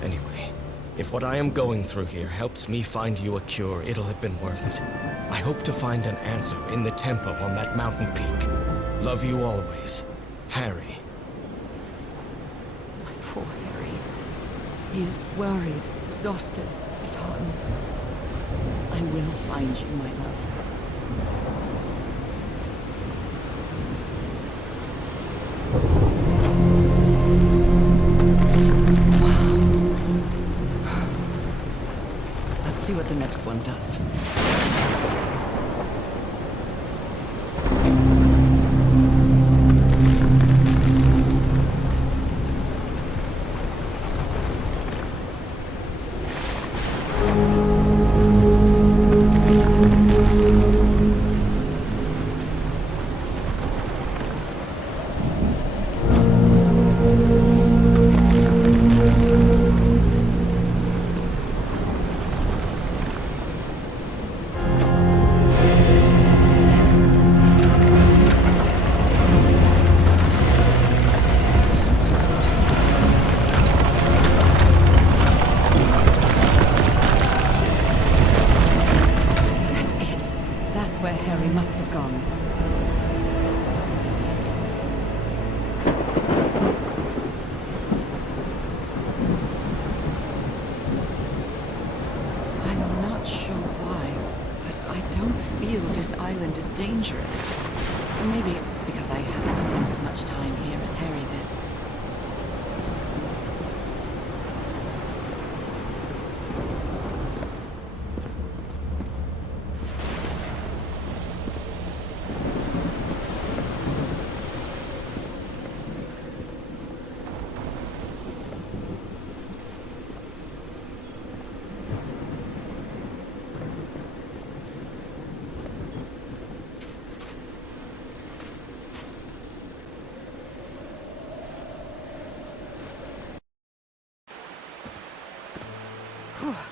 Anyway, if what I am going through here helps me find you a cure, it'll have been worth it. I hope to find an answer in the temple on that mountain peak. Love you always, Harry. My poor Harry. He is worried, exhausted, disheartened. I will find you, my love. Let's see what the next one does. Dangerous. Maybe it's because I haven't spent as much time here as Harry did.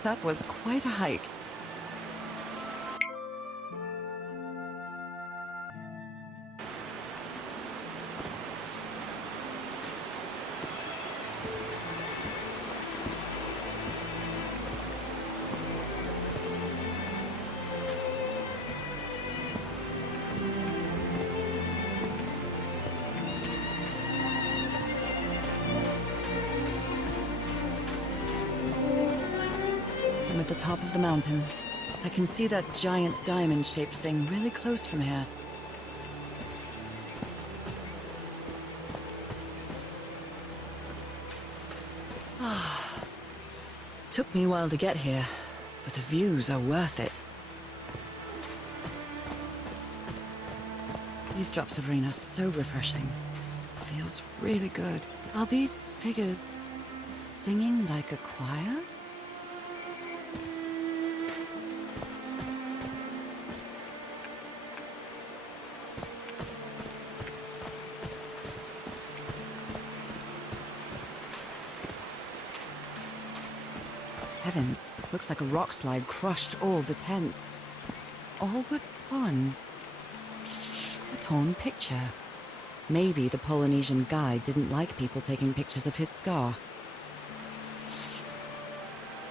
That was quite a hike. At the top of the mountain. I can see that giant diamond-shaped thing really close from here. Took me a while to get here, but the views are worth it. These drops of rain are so refreshing. Feels really good. Are these figures singing like a choir? Heavens, looks like a rock slide crushed all the tents. All but one. A torn picture. Maybe the Polynesian guide didn't like people taking pictures of his scar.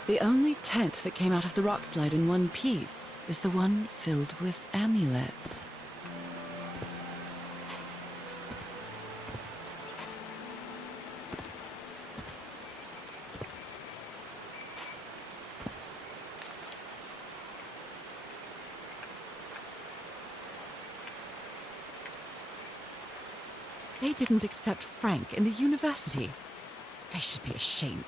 The only tent that came out of the rock slide in one piece is the one filled with amulets. They didn't accept Frank in the university. They should be ashamed.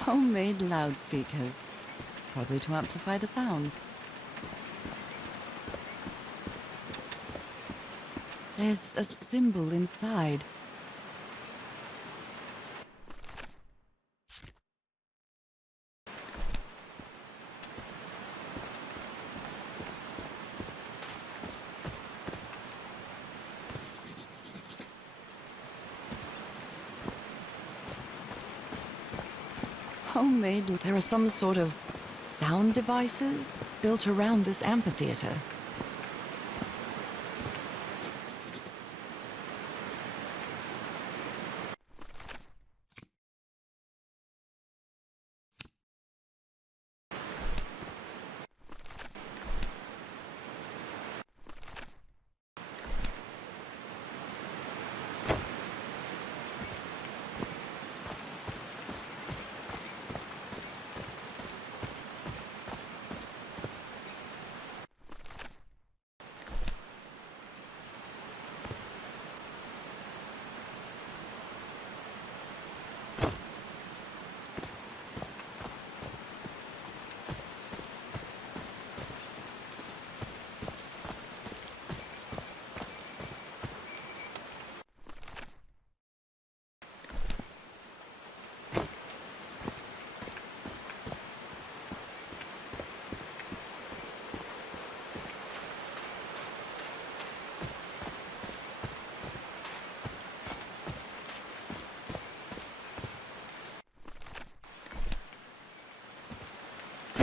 Homemade loudspeakers. Probably to amplify the sound. There's a symbol inside. Homemade. There are some sort of sound devices built around this amphitheater.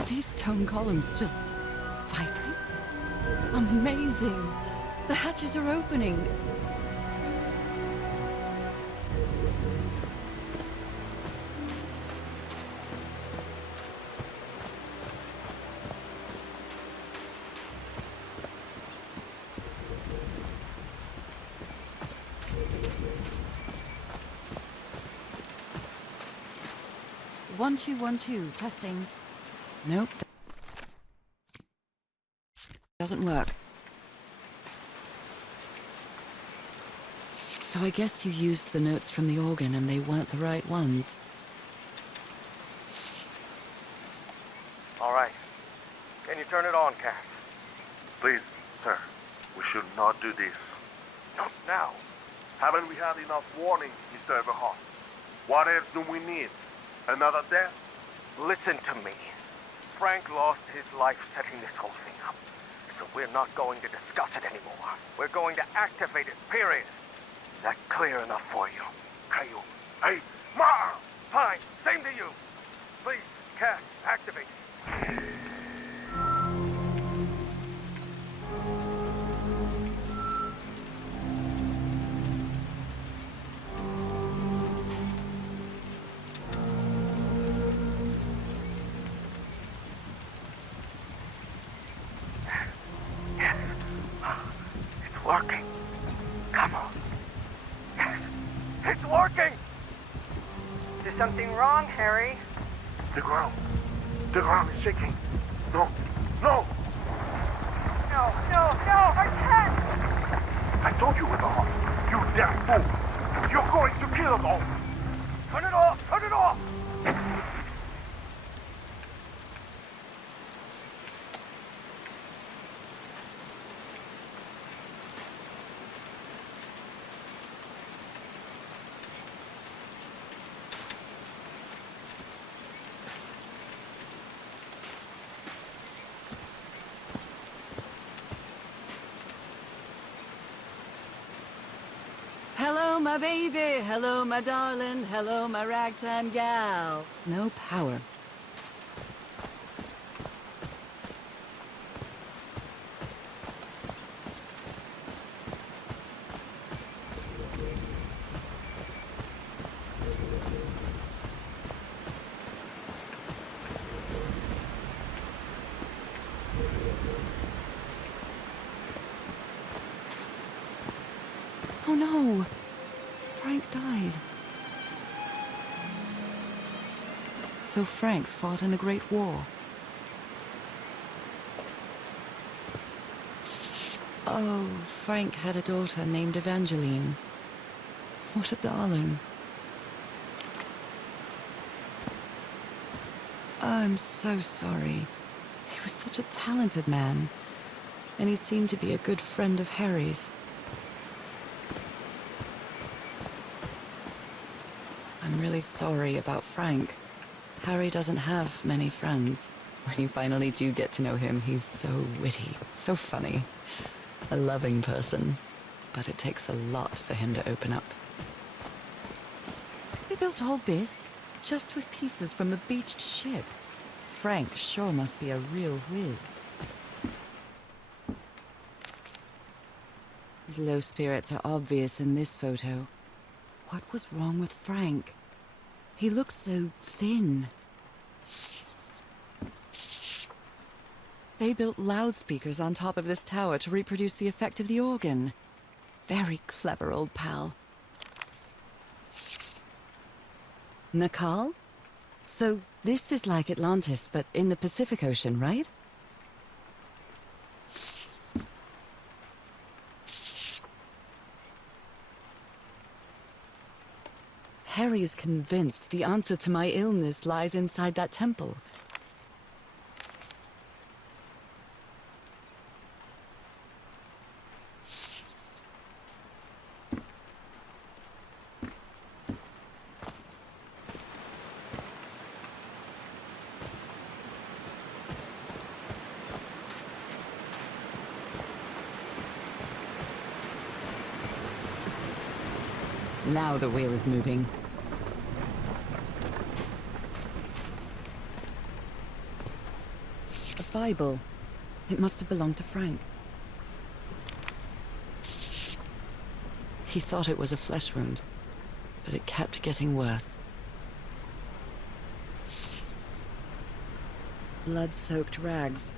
These stone columns just vibrate? Amazing! The hatches are opening. One, two, 1, 2, testing. Nope. Doesn't work. So I guess you used the notes from the organ and they weren't the right ones. All right. Can you turn it on, Cass? Please, sir. We should not do this. Not now. Haven't we had enough warning, Mr. Everhart? What else do we need? Another death? Listen to me. Frank lost his life setting this whole thing up. So we're not going to discuss it anymore. We're going to activate it, period. Is that clear enough for you? Caillou. Hey, Ma! Fine, same to you. Please, Cass, activate. Working. Come on. Yes, it's working! Is something wrong, Harry? The ground is shaking. No, no! No, I can't! I told you with the horse. You damn fool! You're going to kill us all! Turn it off! Turn it off! my baby. Hello, my darling. Hello, my ragtime gal. No power. Oh no! Frank died. So Frank fought in the Great War. Oh, Frank had a daughter named Evangeline. What a darling. I'm so sorry. He was such a talented man, and he seemed to be a good friend of Harry's. I'm really sorry about Frank. Harry doesn't have many friends. When you finally do get to know him, he's so witty, so funny. A loving person. But it takes a lot for him to open up. They built all this just with pieces from the beached ship. Frank sure must be a real whiz. His low spirits are obvious in this photo. What was wrong with Frank? He looked so thin. They built loudspeakers on top of this tower to reproduce the effect of the organ. Very clever, old pal. Nakal? So this is like Atlantis, but in the Pacific Ocean, right? Harry's convinced the answer to my illness lies inside that temple. Now the wheel is moving. A Bible. It must have belonged to Frank. He thought it was a flesh wound, but it kept getting worse. Blood-soaked rags.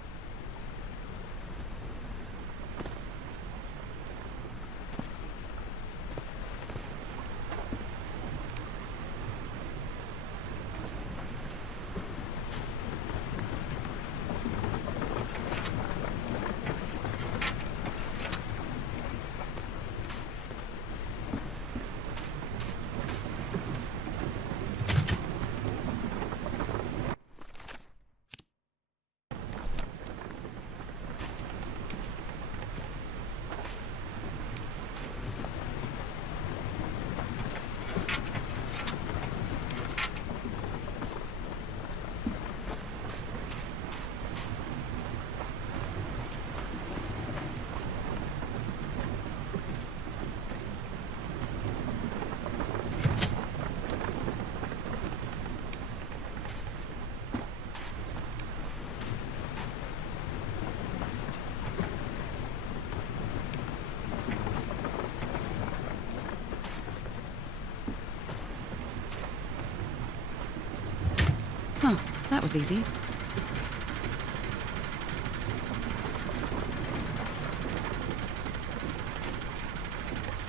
Huh, that was easy.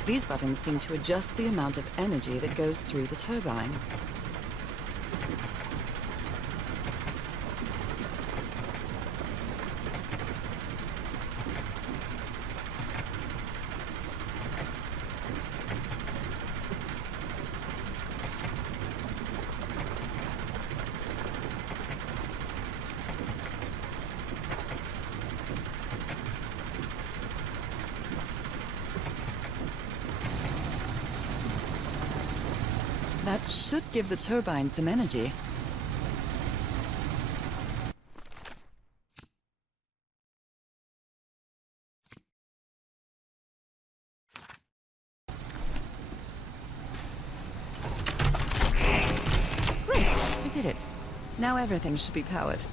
These buttons seem to adjust the amount of energy that goes through the turbine. That should give the turbine some energy. did it. Now everything should be powered.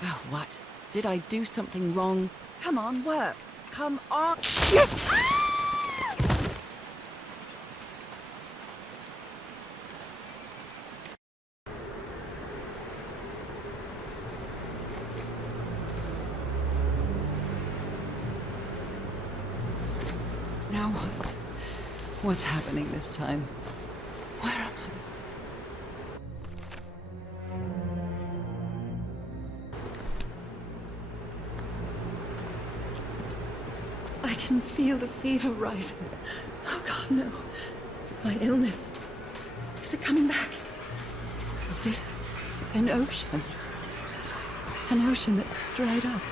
Oh, what? Did I do something wrong? Come on, work. Come on. Now what? What's happening this time? Where am I? I can feel the fever rising. Oh God, no. My illness. Is it coming back? Is this an ocean? An ocean that dried up?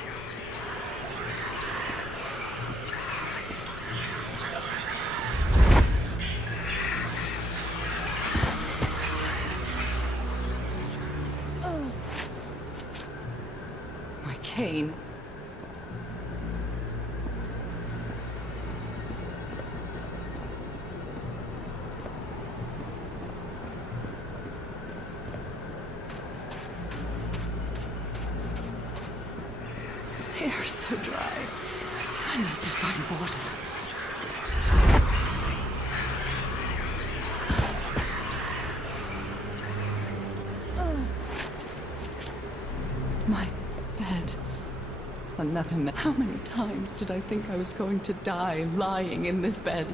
My cane. The air is so dry. I need to find water. My bed. Another How many times did I think I was going to die lying in this bed?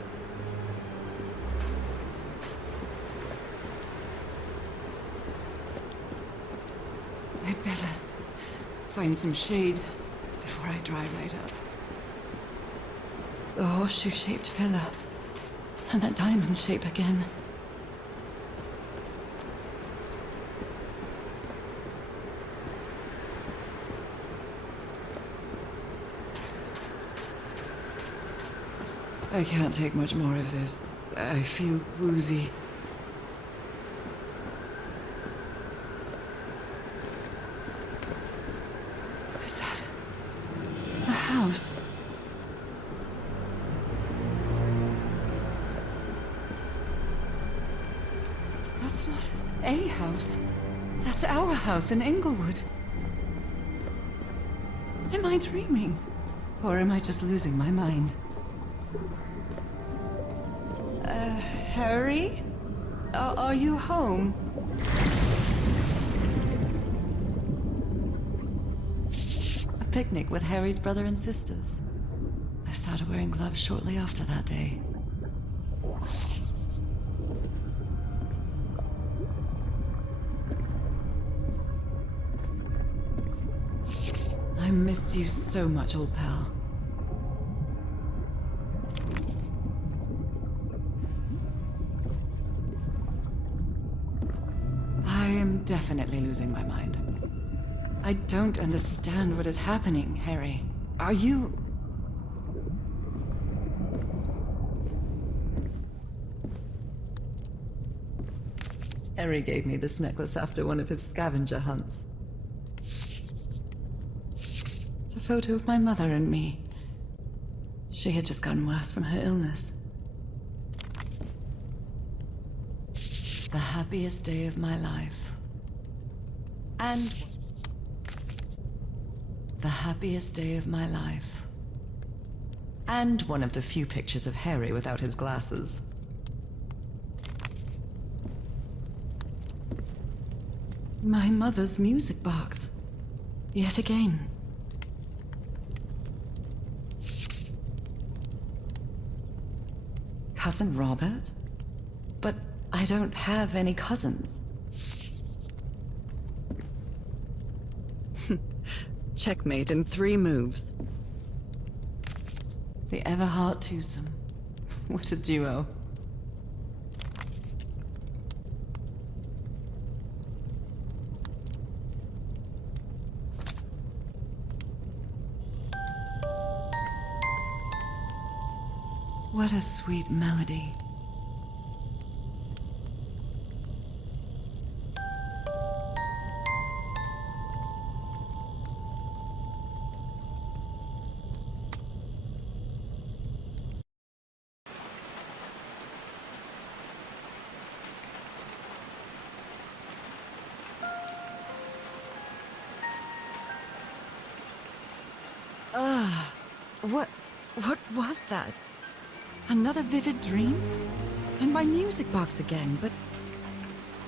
I'd better find some shade before I dry right up. The horseshoe-shaped pillar. And that diamond shape again. I can't take much more of this. I feel woozy. Is that a house? That's not a house. That's our house in Inglewood. Am I dreaming? Or am I just losing my mind? Harry? Are you home? A picnic with Harry's brother and sisters. I started wearing gloves shortly after that day. I miss you so much, old pal. I am definitely losing my mind. I don't understand what is happening, Harry. Are you... Harry gave me this necklace after one of his scavenger hunts. It's a photo of my mother and me. She had just gotten worse from her illness. The happiest day of my life. And the happiest day of my life. And one of the few pictures of Harry without his glasses. My mother's music box. Yet again. Cousin Robert? But I don't have any cousins. Checkmate in 3 moves. The Everhart twosome. What a duo. What a sweet melody. What was that? Another vivid dream? And my music box again, but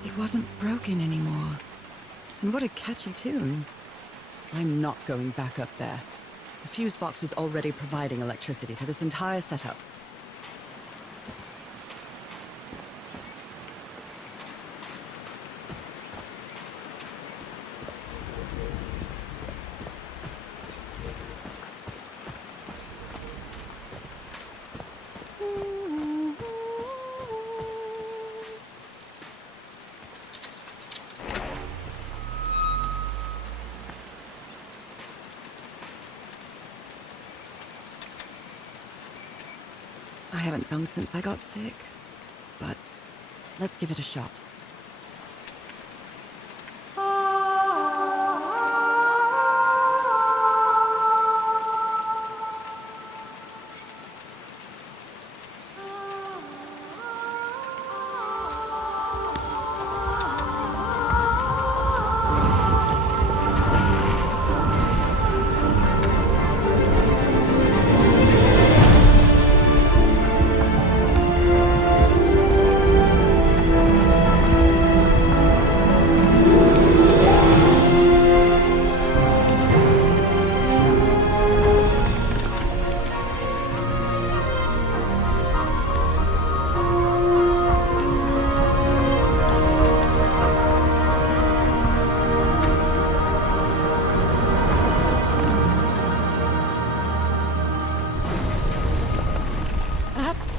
it wasn't broken anymore. And what a catchy tune. I'm not going back up there. The fuse box is already providing electricity to this entire setup. I haven't sung since I got sick, but let's give it a shot.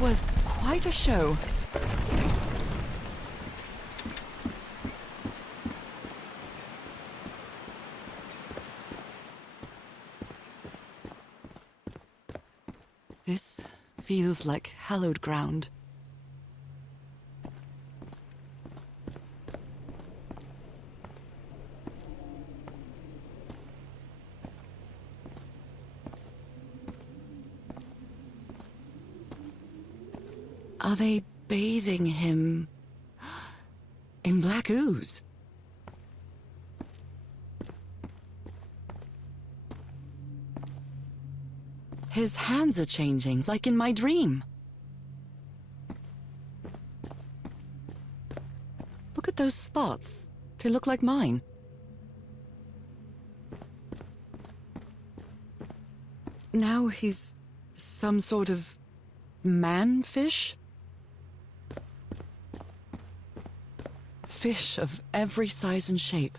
Was quite a show. This feels like hallowed ground. Are they bathing him in black ooze? His hands are changing, like in my dream. Look at those spots. They look like mine. Now he's some sort of man-fish? Fish of every size and shape.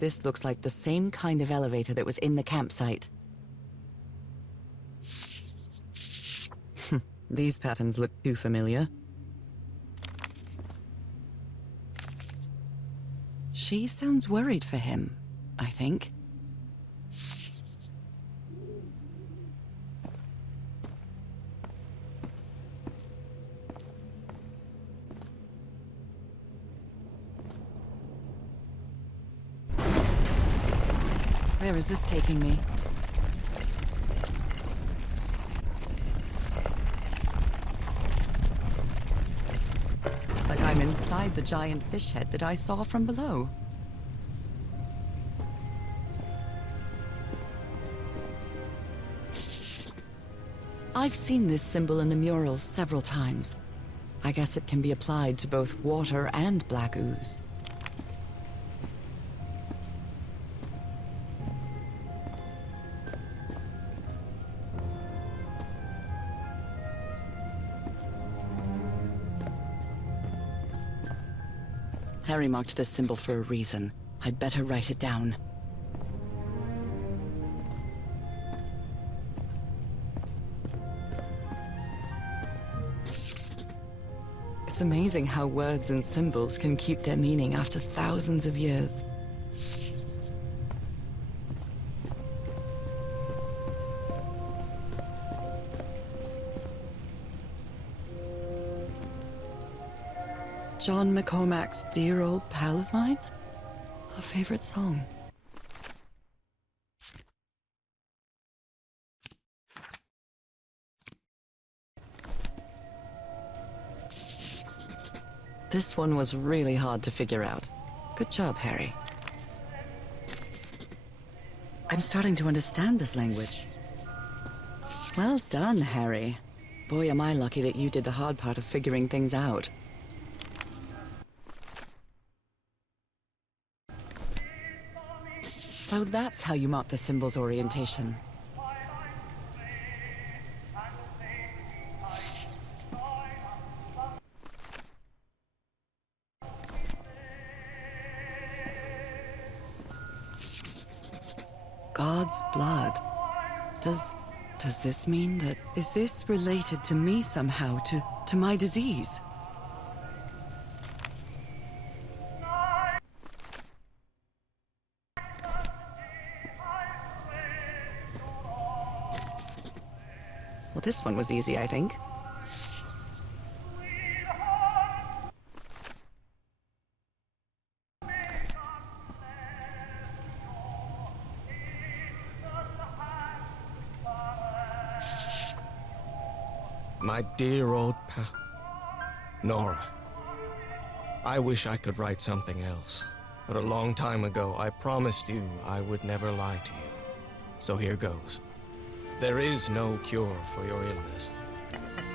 This looks like the same kind of elevator that was in the campsite. These patterns look too familiar. She sounds worried for him, I think. Where is this taking me? Looks like I'm inside the giant fish head that I saw from below. I've seen this symbol in the mural several times. I guess it can be applied to both water and black ooze. Harry marked this symbol for a reason. I'd better write it down. It's amazing how words and symbols can keep their meaning after thousands of years. John McCormack's Dear Old Pal of Mine? A favorite song. This one was really hard to figure out. Good job, Harry. I'm starting to understand this language. Well done, Harry. Boy, am I lucky that you did the hard part of figuring things out. So that's how you mark the symbol's orientation. God's blood. Does this mean that... Is this related to me somehow, to my disease? Well, this one was easy, I think. My dear old pal... Nora. I wish I could write something else. But a long time ago, I promised you I would never lie to you. So here goes. There is no cure for your illness.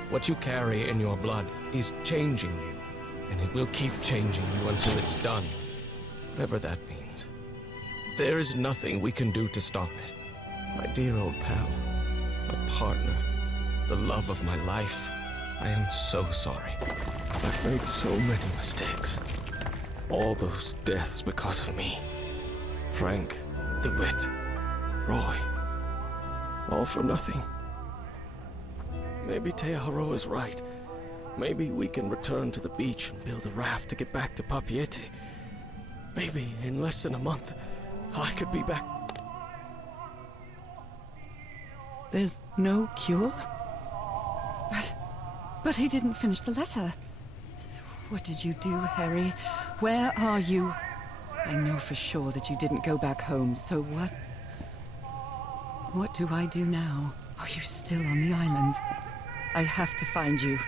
What you carry in your blood is changing you, and it will keep changing you until it's done, whatever that means. There is nothing we can do to stop it. My dear old pal, my partner, the love of my life, I am so sorry. I've made so many mistakes. All those deaths because of me. Frank, DeWitt, Roy. All for nothing. Maybe Teodoro is right. Maybe we can return to the beach and build a raft to get back to Papeete. Maybe in less than a month, I could be back. There's no cure? But he didn't finish the letter. What did you do, Harry? Where are you? I know for sure that you didn't go back home, so what? What do I do now? Are you still on the island? I have to find you.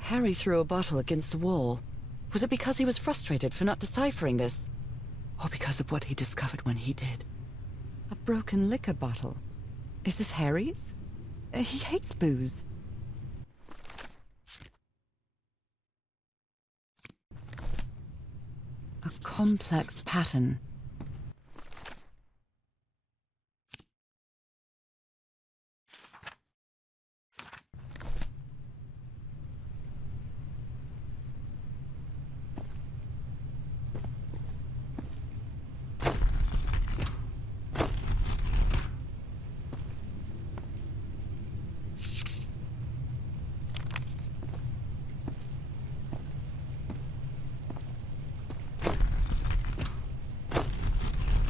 Harry threw a bottle against the wall. Was it because he was frustrated for not deciphering this? Or because of what he discovered when he did? A broken liquor bottle. Is this Harry's? He hates booze. A complex pattern.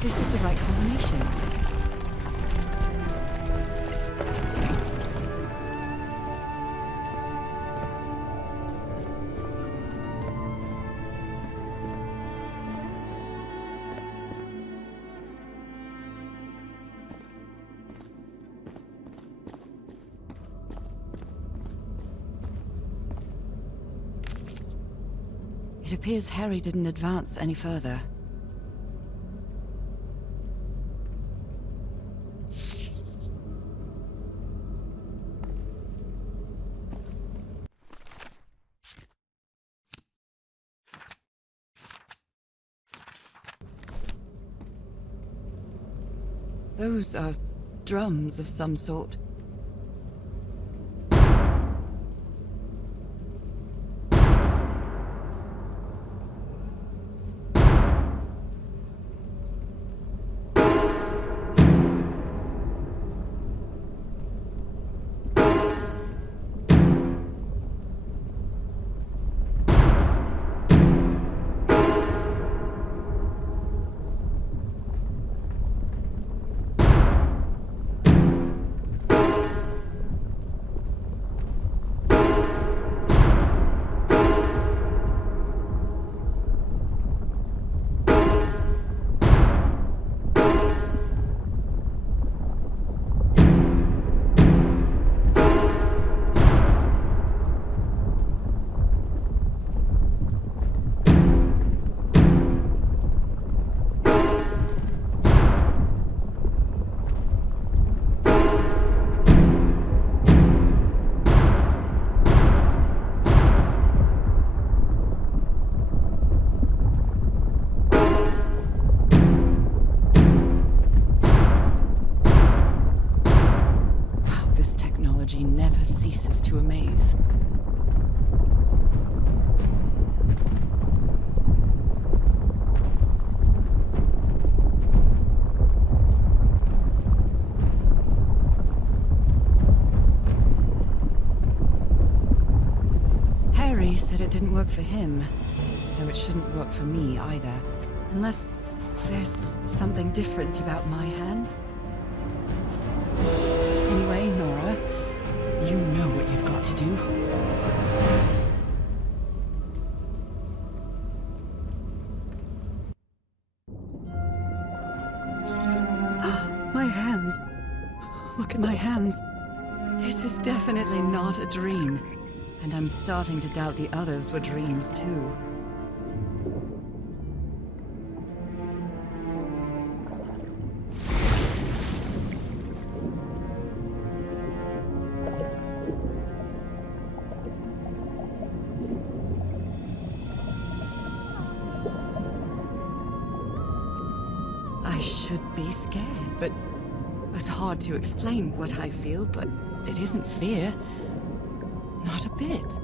This is the right combination. It appears Harry didn't advance any further. Those are drums of some sort. Never ceases to amaze. Harry said it didn't work for him, so it shouldn't work for me either. Unless there's something different about my hand. Anyway, Nora, you know what you've got to do. My hands. Look at my hands. This is definitely not a dream. And I'm starting to doubt the others were dreams too. I should be scared, but it's hard to explain what I feel, but it isn't fear. Not a bit.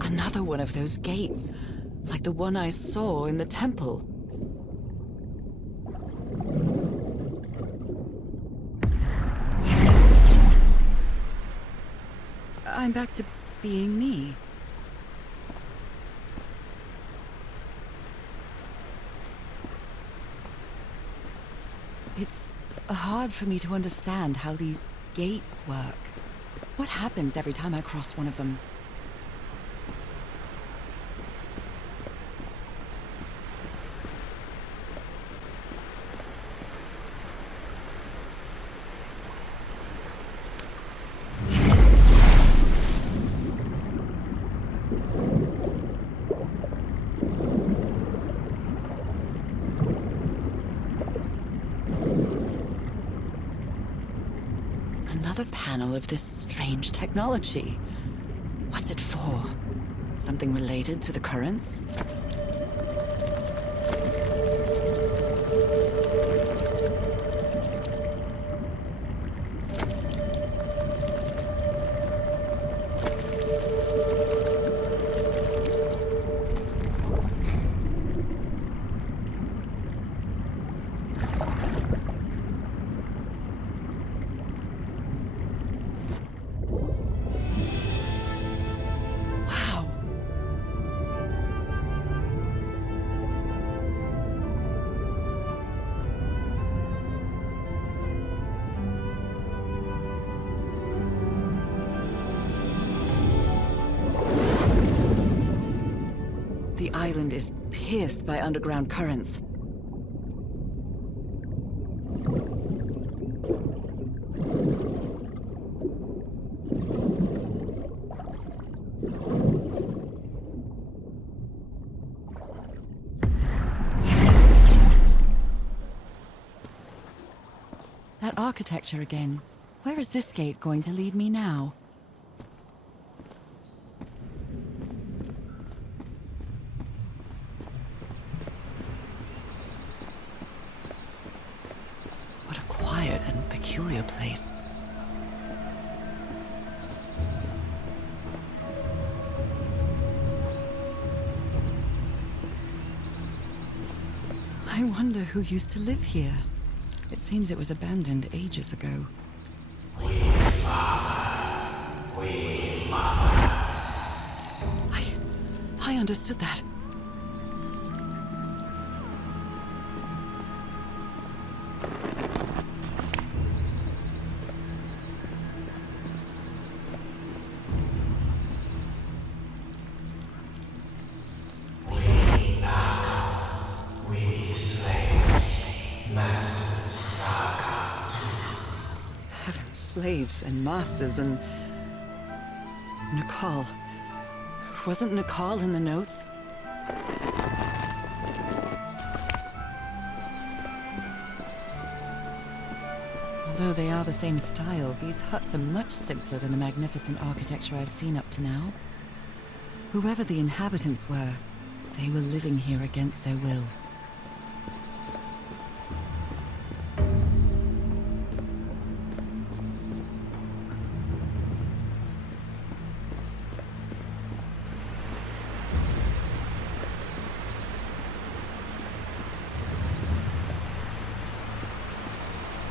Another one of those gates, like the one I saw in the temple. I'm back to being me. It's hard for me to understand how these gates work. What happens every time I cross one of them? Another panel of this strange technology. What's it for? Something related to the currents? The island is pierced by underground currents. That architecture again. Where is this gate going to lead me now? What a quiet and peculiar place. I wonder who used to live here. It seems it was abandoned ages ago. I understood that. Slaves and masters and... Nukal. Wasn't Nukal in the notes? Although they are the same style, these huts are much simpler than the magnificent architecture I've seen up to now. Whoever the inhabitants were, they were living here against their will.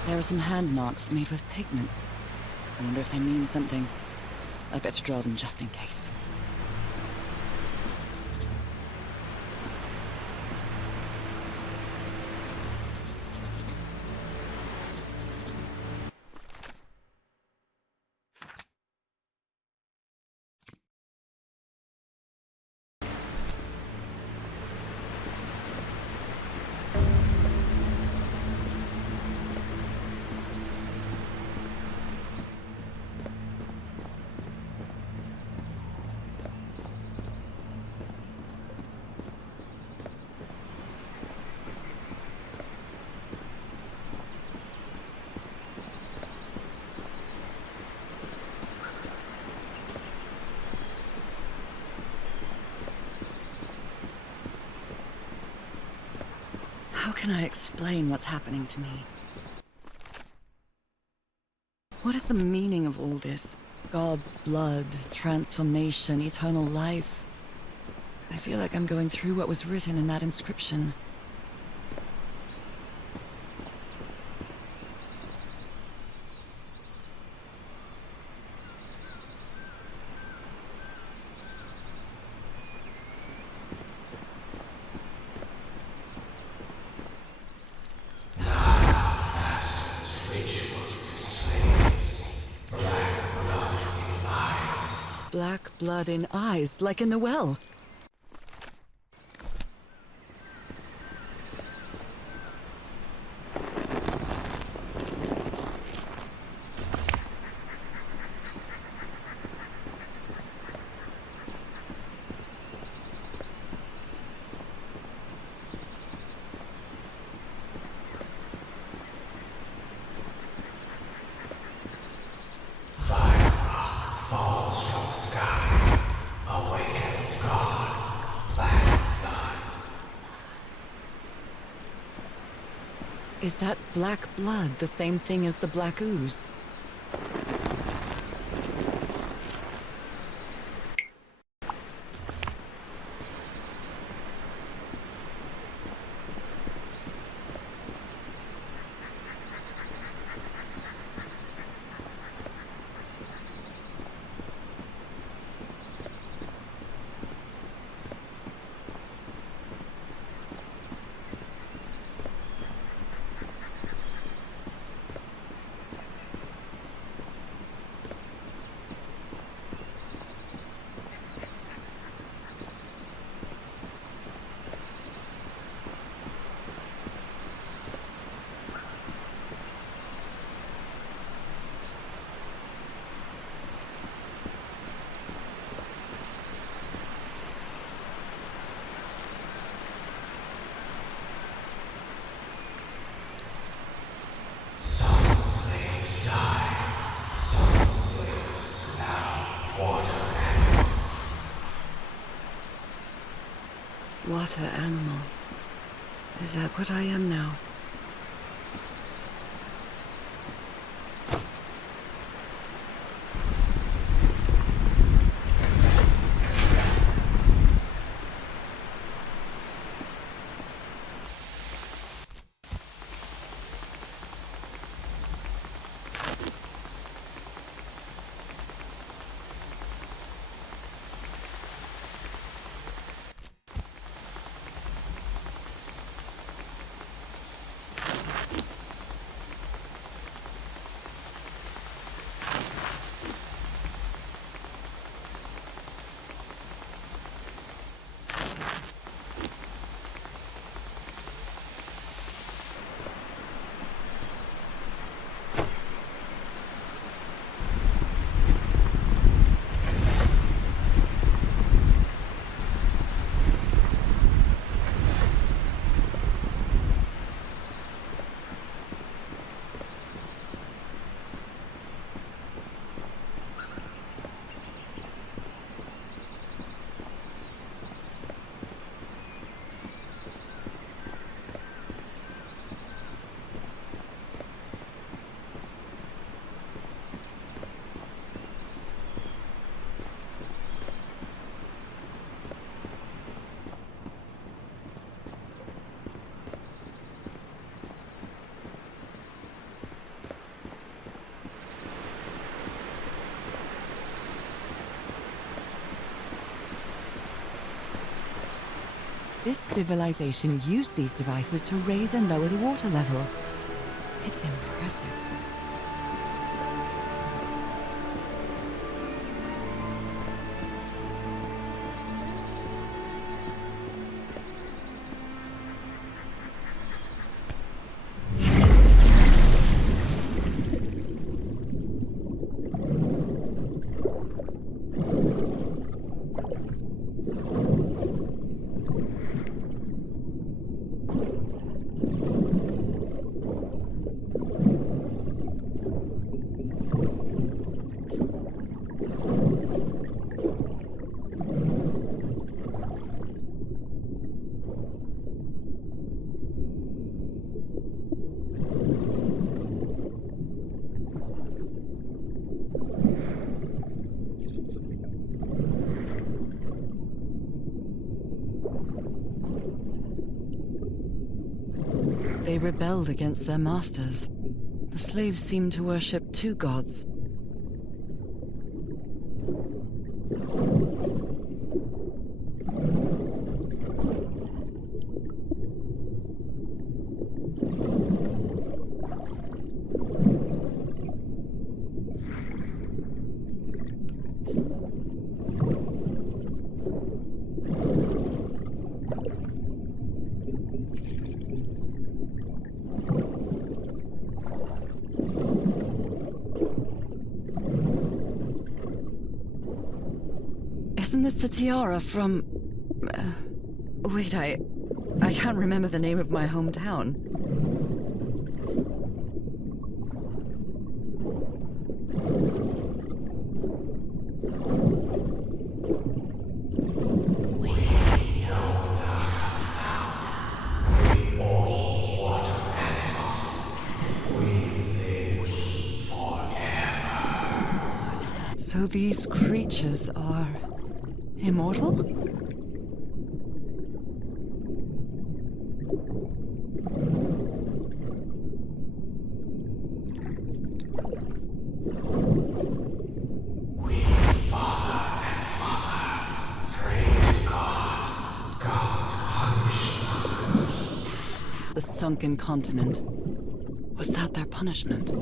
There are some hand marks made with pigments. I wonder if they mean something. I better draw them just in case. How can I explain what's happening to me? What is the meaning of all this? God's blood, transformation, eternal life. I feel like I'm going through what was written in that inscription. Black blood in eyes, like in the well. Is that black blood the same thing as the black ooze? Water animal. Is that what I am now? This civilization used these devices to raise and lower the water level. It's impressive. They rebelled against their masters. The slaves seemed to worship two gods. Isn't this the tiara from... wait, I can't remember the name of my hometown. So these creatures are immortal? The sunken continent. Was that their punishment?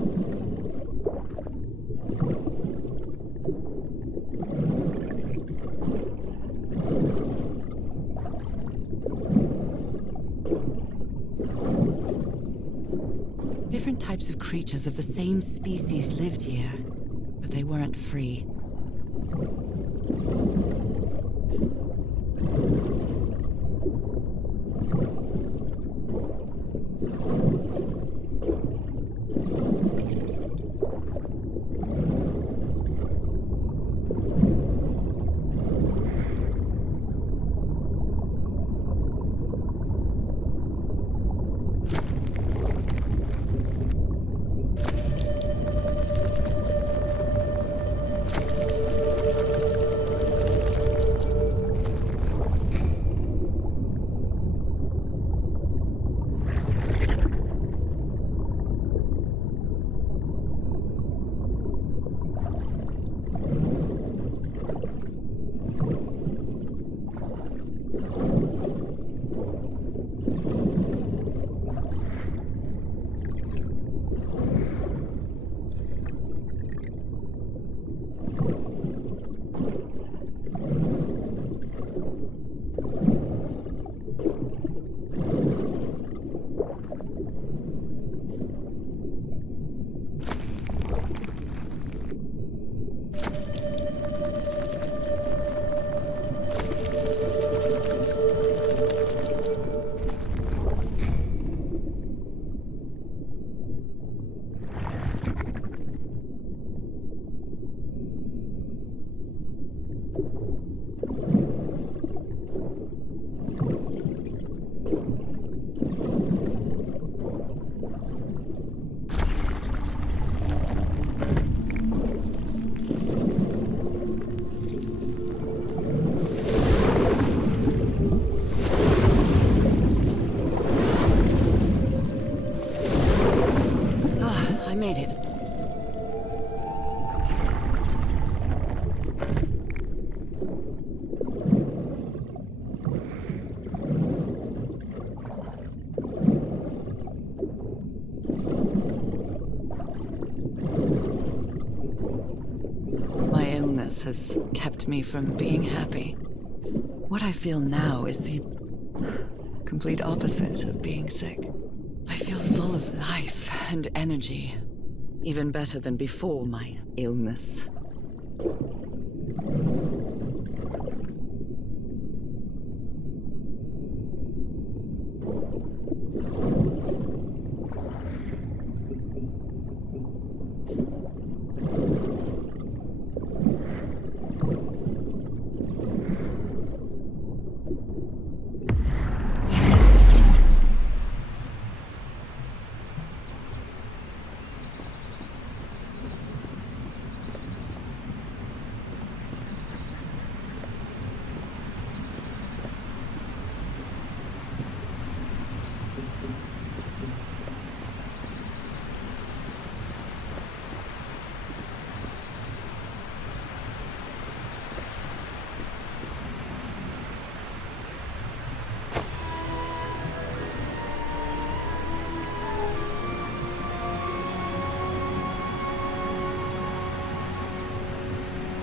Different types of creatures of the same species lived here, but they weren't free. I made it. My illness has kept me from being happy. What I feel now is the complete opposite of being sick. I feel full of life and energy. Even better than before my illness.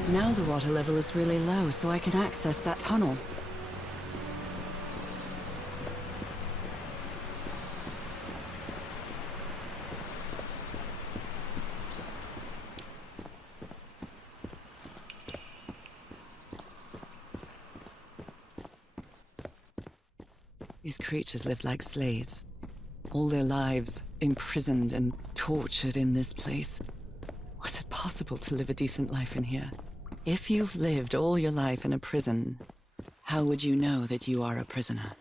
Now the water level is really low, so I can access that tunnel. These creatures lived like slaves. All their lives imprisoned and tortured in this place. Was it possible to live a decent life in here? If you've lived all your life in a prison, how would you know that you are a prisoner?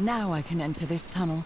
Now I can enter this tunnel.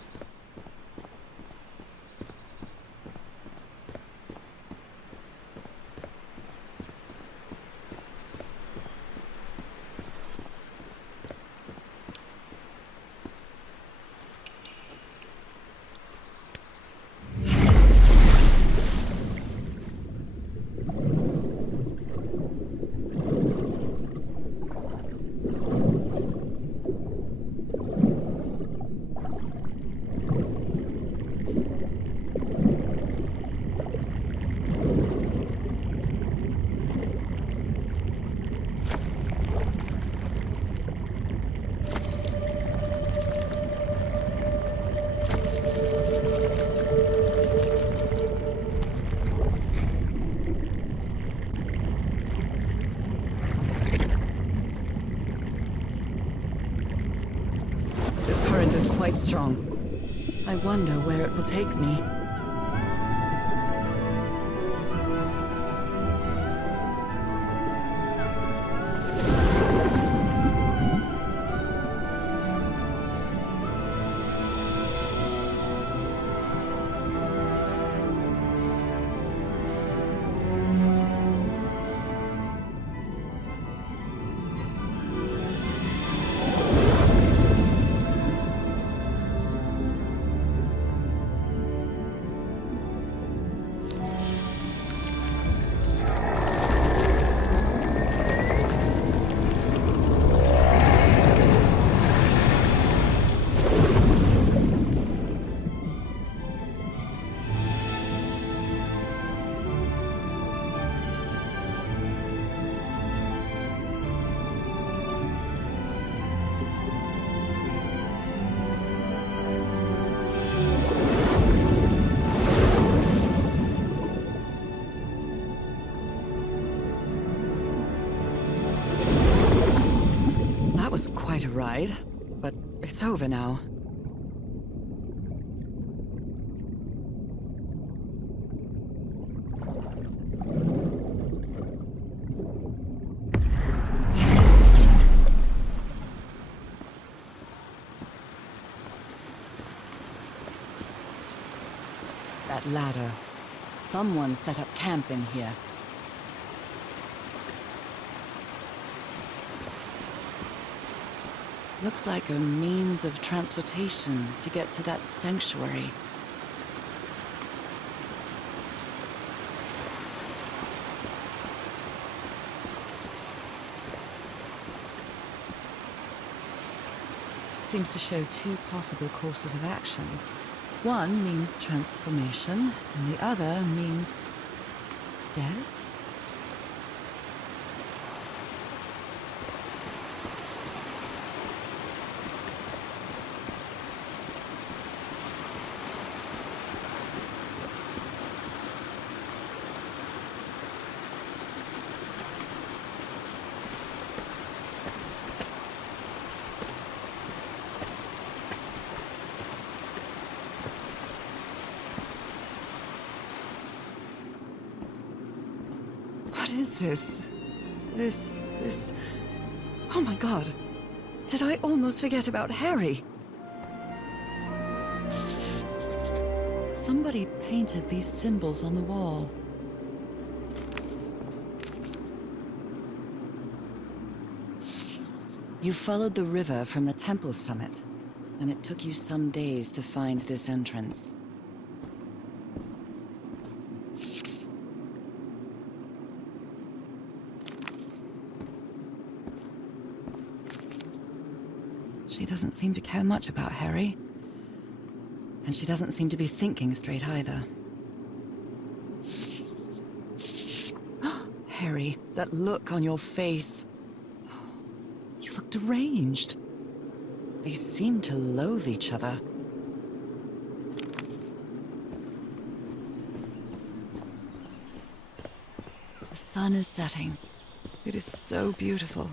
This current is quite strong. I wonder where it will take me. That was quite a ride, but it's over now. That ladder. Someone set up camp in here. Looks like a means of transportation to get to that sanctuary. Seems to show two possible courses of action. One means transformation, and the other means death? What is this? This... Oh my god! Did I almost forget about Harry? Somebody painted these symbols on the wall. You followed the river from the temple summit, and it took you some days to find this entrance. She doesn't seem to care much about Harry. And she doesn't seem to be thinking straight either. Harry, that look on your face. You look deranged. They seem to loathe each other. The sun is setting. It is so beautiful.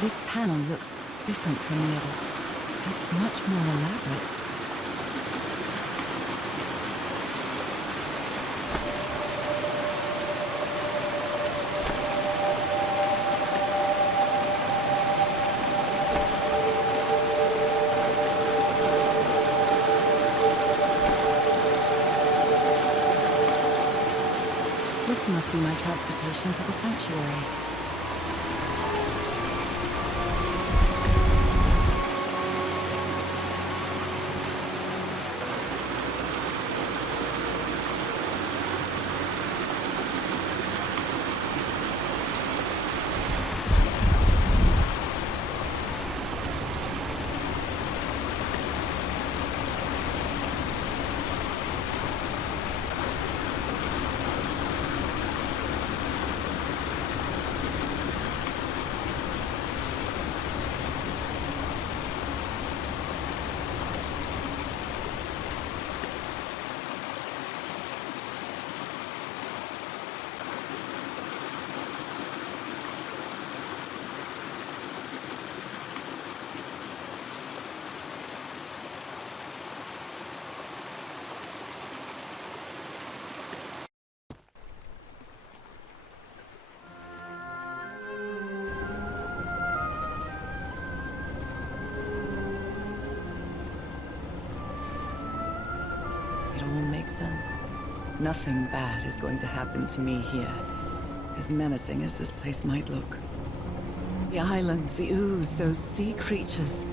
This panel looks different from the others. It's much more elaborate. This must be my transportation to the sanctuary. It all makes sense. Nothing bad is going to happen to me here, as menacing as this place might look. The island, the ooze, those sea creatures.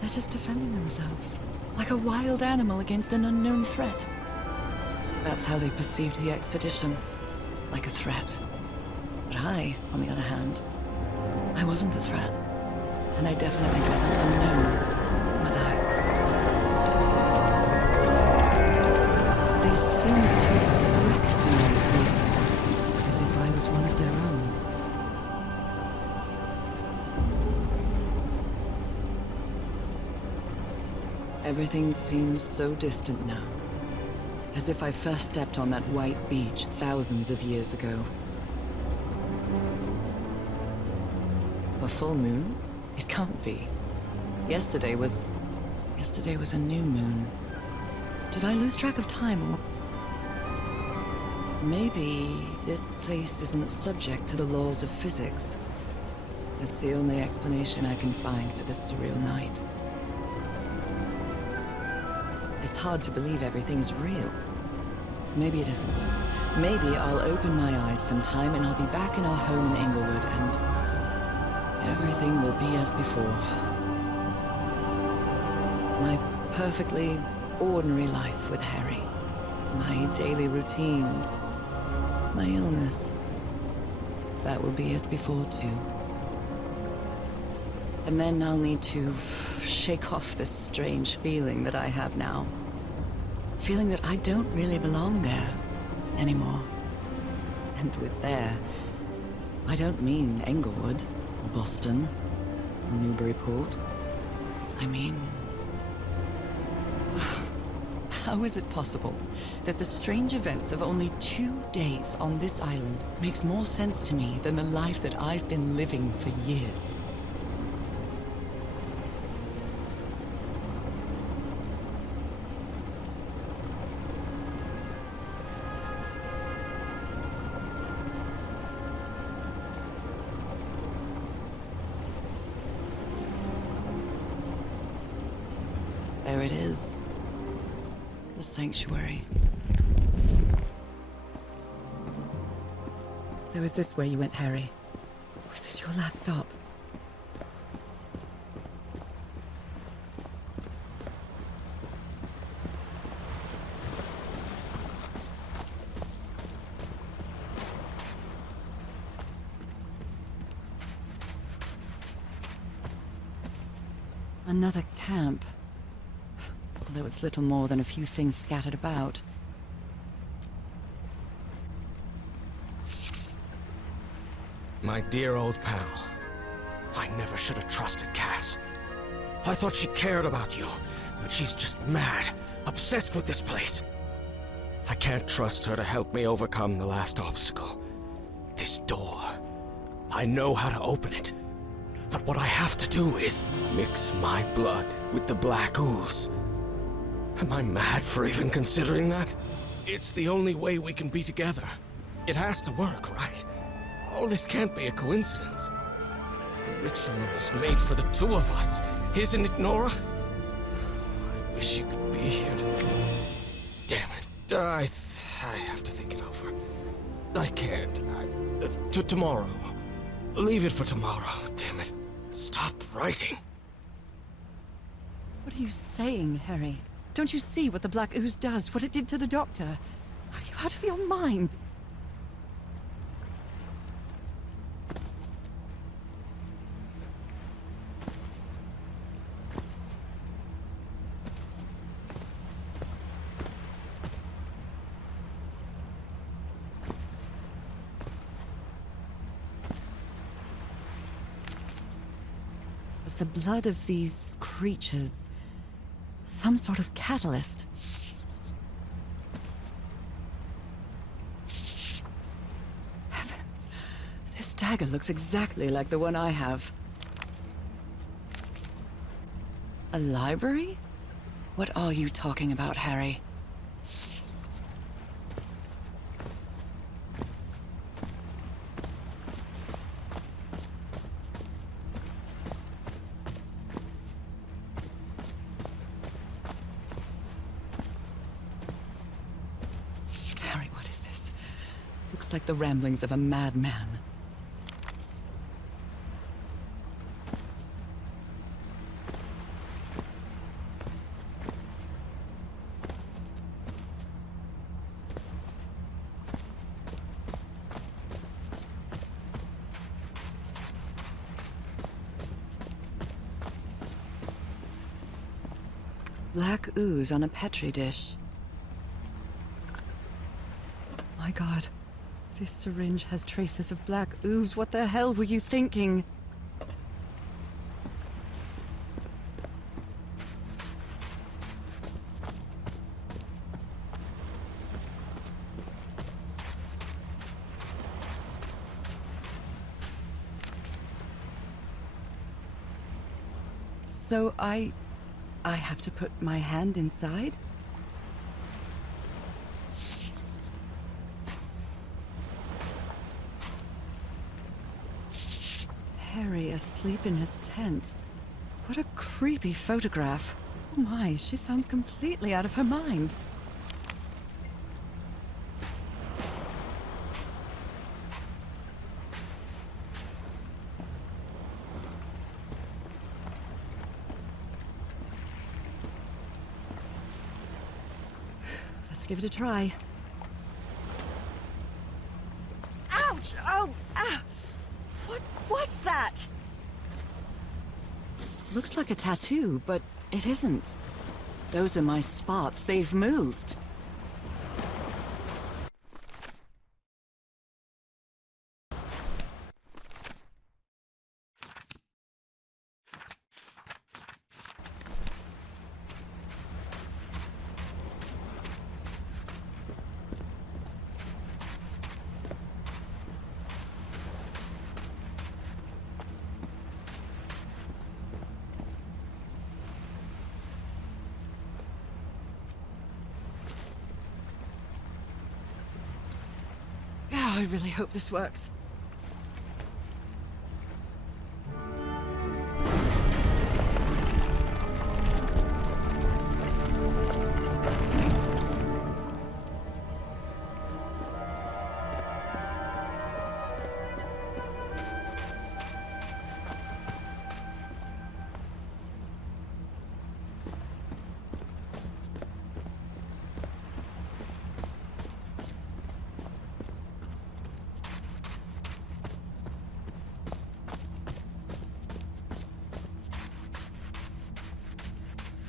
They're just defending themselves, like a wild animal against an unknown threat. That's how they perceived the expedition, like a threat. But I, on the other hand, I wasn't a threat. And I definitely wasn't unknown, was I? They seemed to recognize me, as if I was one of their own. Everything seems so distant now, as if I first stepped on that white beach thousands of years ago. A full moon? It can't be. Yesterday was a new moon. Did I lose track of time, or... Maybe this place isn't subject to the laws of physics. That's the only explanation I can find for this surreal night. It's hard to believe everything is real. Maybe it isn't. Maybe I'll open my eyes sometime and I'll be back in our home in Englewood and... everything will be as before. My perfectly ordinary life with Harry. My daily routines. My illness. That will be as before, too. And then I'll need to shake off this strange feeling that I have now. Feeling that I don't really belong there anymore. And with there, I don't mean Englewood, or Boston, or Newburyport. I mean... How is it possible that the strange events of only 2 days on this island makes more sense to me than the life that I've been living for years? There it is. The sanctuary. So is this where you went, Harry? Was this your last stop? Another camp. Although it's little more than a few things scattered about. My dear old pal. I never should have trusted Cass. I thought she cared about you, but she's just mad, obsessed with this place. I can't trust her to help me overcome the last obstacle. This door. I know how to open it. But what I have to do is mix my blood with the black ooze. Am I mad for even considering that? It's the only way we can be together. It has to work, right? All this can't be a coincidence. The ritual is made for the two of us, isn't it, Nora? I wish you could be here to... Damn it. I have to think it over. I can't. Tomorrow. Leave it for tomorrow, damn it. Stop writing. What are you saying, Harry? Don't you see what the Black Ooze does, what it did to the Doctor? Are you out of your mind? Was the blood of these creatures some sort of catalyst? Heavens, this dagger looks exactly like the one I have. A library? What are you talking about, Harry? Looks like the ramblings of a madman. Black ooze on a petri dish. My God. This syringe has traces of black ooze. What the hell were you thinking? So I have to put my hand inside? Harry asleep in his tent. What a creepy photograph. Oh my, she sounds completely out of her mind. Let's give it a try. Ouch! Oh! Ah! What was that? Looks like a tattoo, but it isn't. Those are my spots. They've moved. I really hope this works.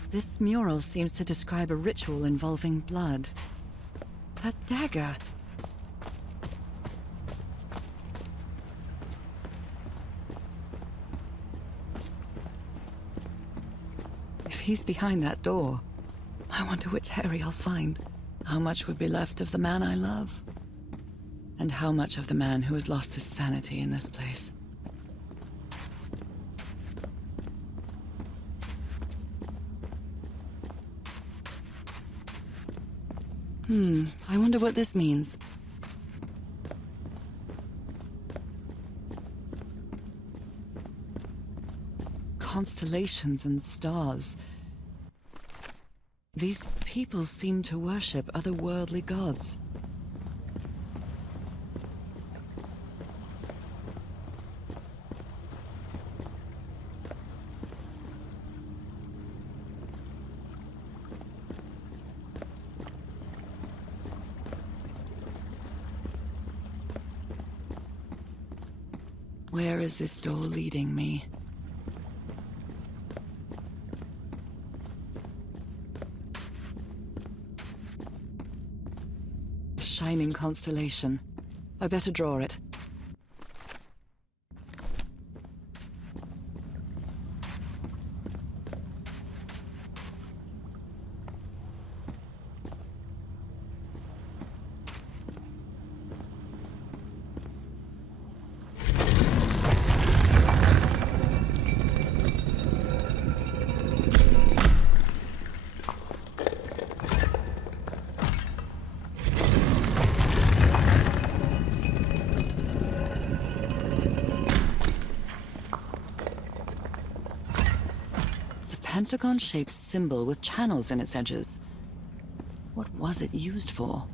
This mural seems to describe a ritual involving blood. That dagger. If he's behind that door, I wonder which Harry I'll find. How much would be left of the man I love? And how much of the man who has lost his sanity in this place? I wonder what this means. Constellations and stars. These people seem to worship otherworldly gods. Where is this door leading me? A shining constellation. I better draw it. Pentagon-shaped symbol with channels in its edges. What was it used for?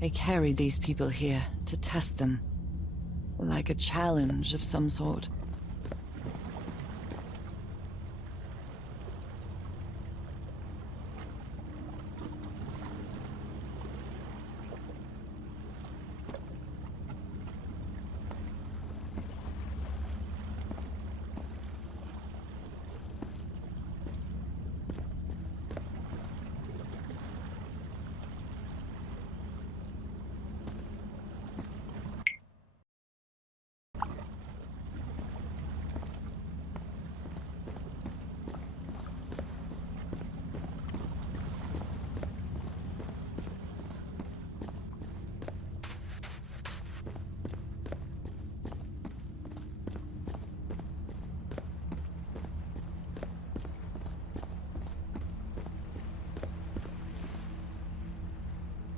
They carried these people here to test them, like a challenge of some sort.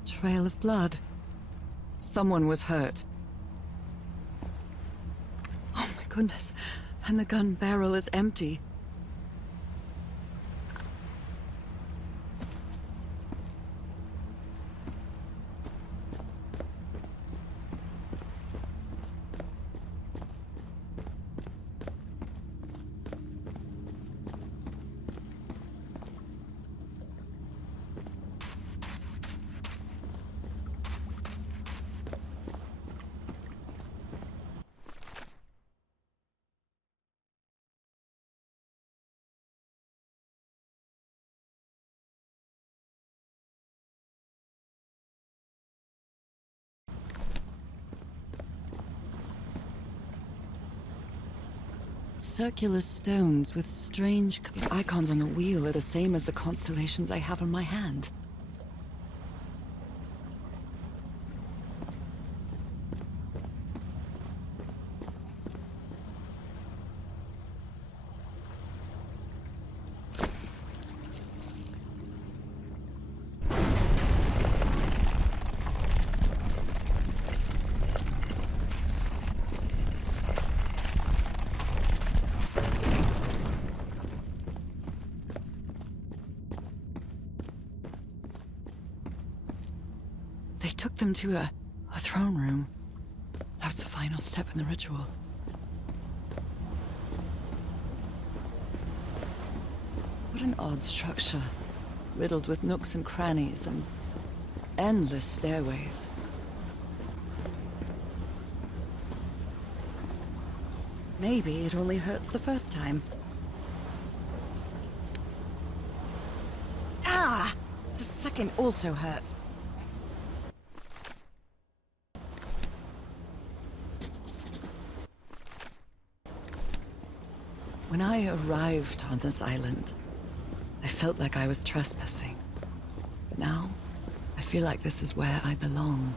Trail of blood. Someone was hurt. Oh my goodness. And the gun barrel is empty. Circular stones with strange... These icons on the wheel are the same as the constellations I have in my hand. They took them to a throne room. That was the final step in the ritual. What an odd structure, riddled with nooks and crannies and endless stairways. Maybe it only hurts the first time. Ah! The second also hurts. When I arrived on this island, I felt like I was trespassing. But now, I feel like this is where I belong.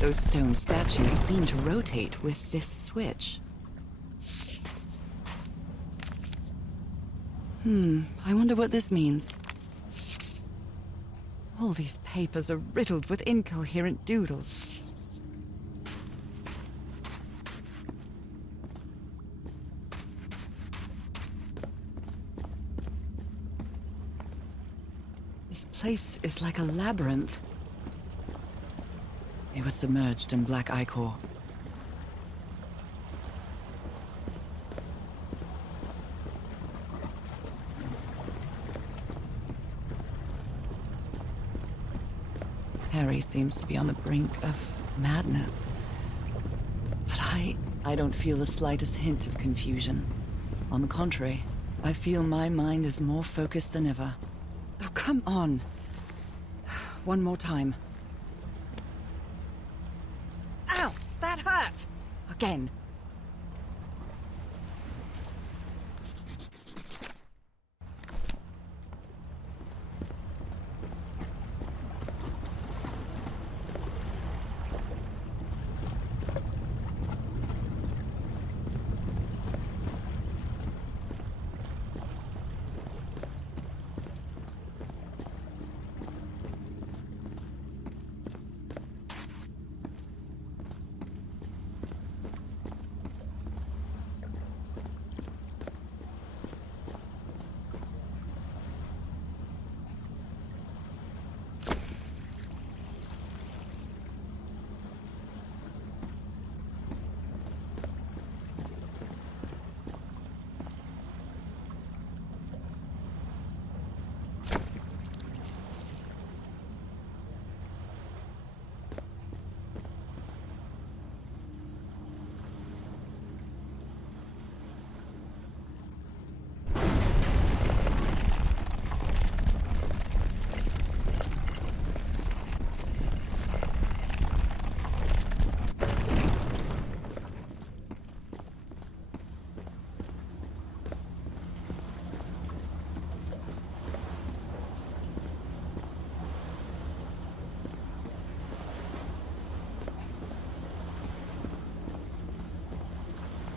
Those stone statues seem to rotate with this switch. I wonder what this means. All these papers are riddled with incoherent doodles. This place is like a labyrinth. It was submerged in black ichor. Harry seems to be on the brink of madness. But I don't feel the slightest hint of confusion. On the contrary, I feel my mind is more focused than ever. Oh, come on. One more time. Ow! That hurt! Again.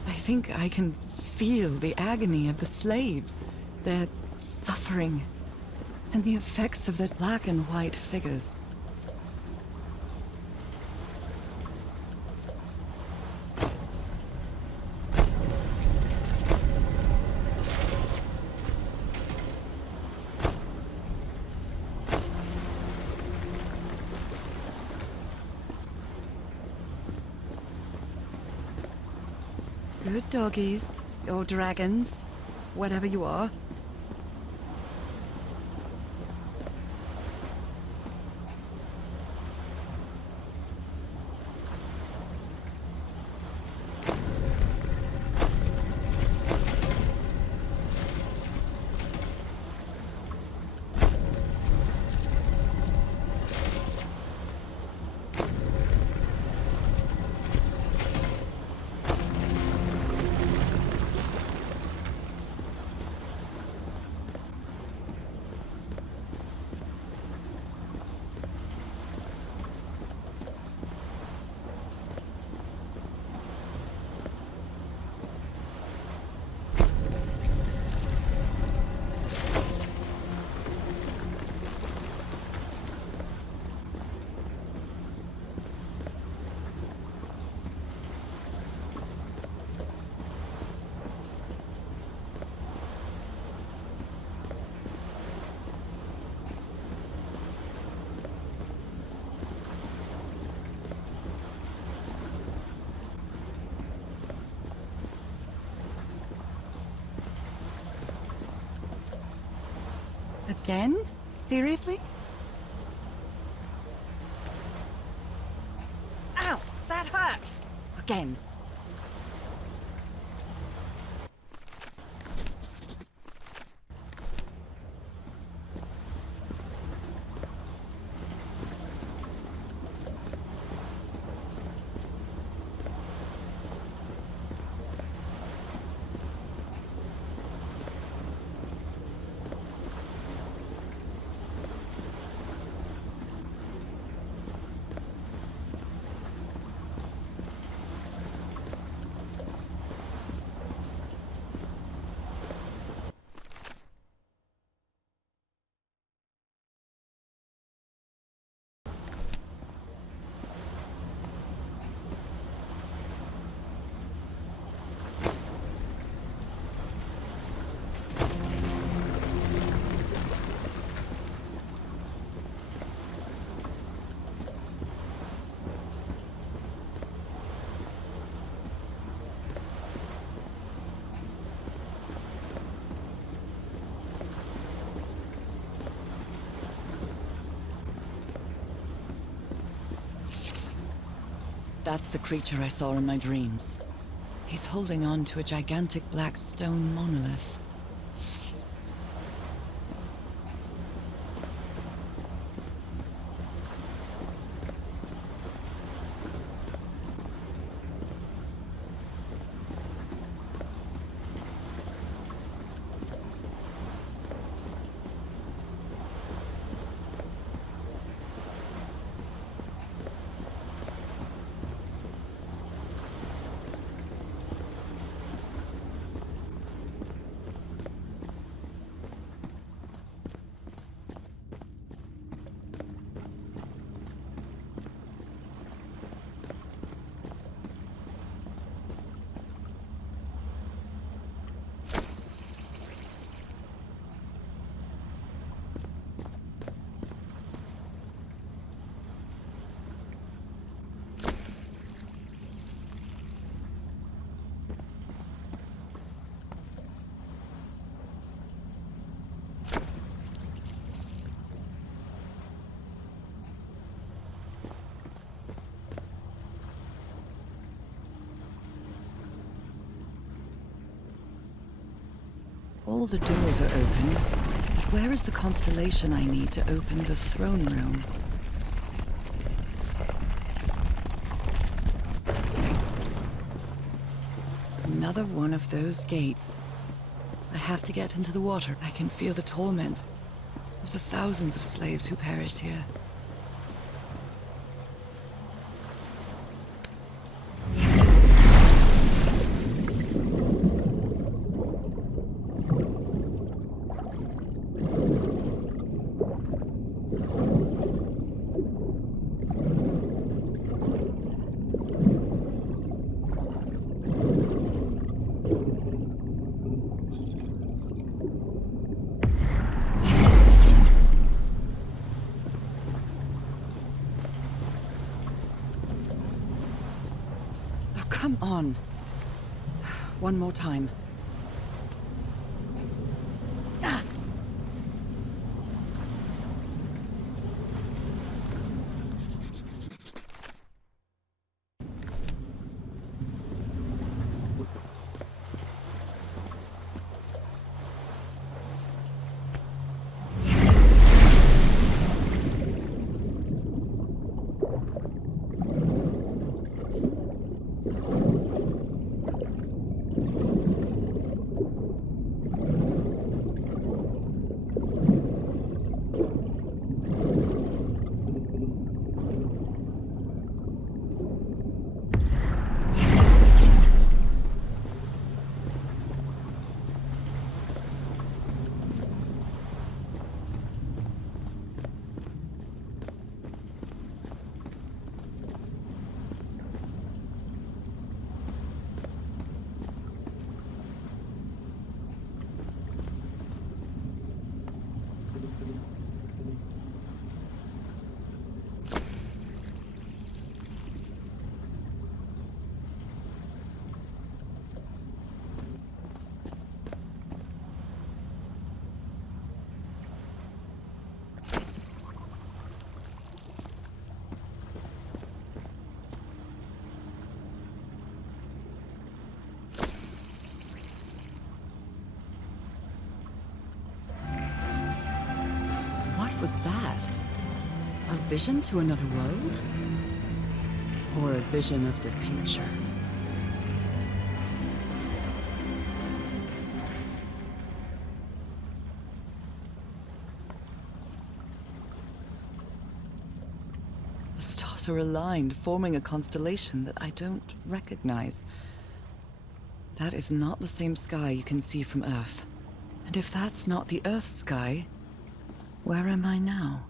I think I can feel the agony of the slaves, their suffering, and the effects of their black and white figures. Good doggies, or dragons, whatever you are. Again? Seriously? Ow! That hurt! Again. That's the creature I saw in my dreams. He's holding on to a gigantic black stone monolith. All the doors are open, but where is the constellation I need to open the throne room? Another one of those gates. I have to get into the water. I can feel the torment of the thousands of slaves who perished here. on. One more time. What was that? A vision to another world? Or a vision of the future? The stars are aligned, forming a constellation that I don't recognize. That is not the same sky you can see from Earth. And if that's not the Earth's sky, where am I now?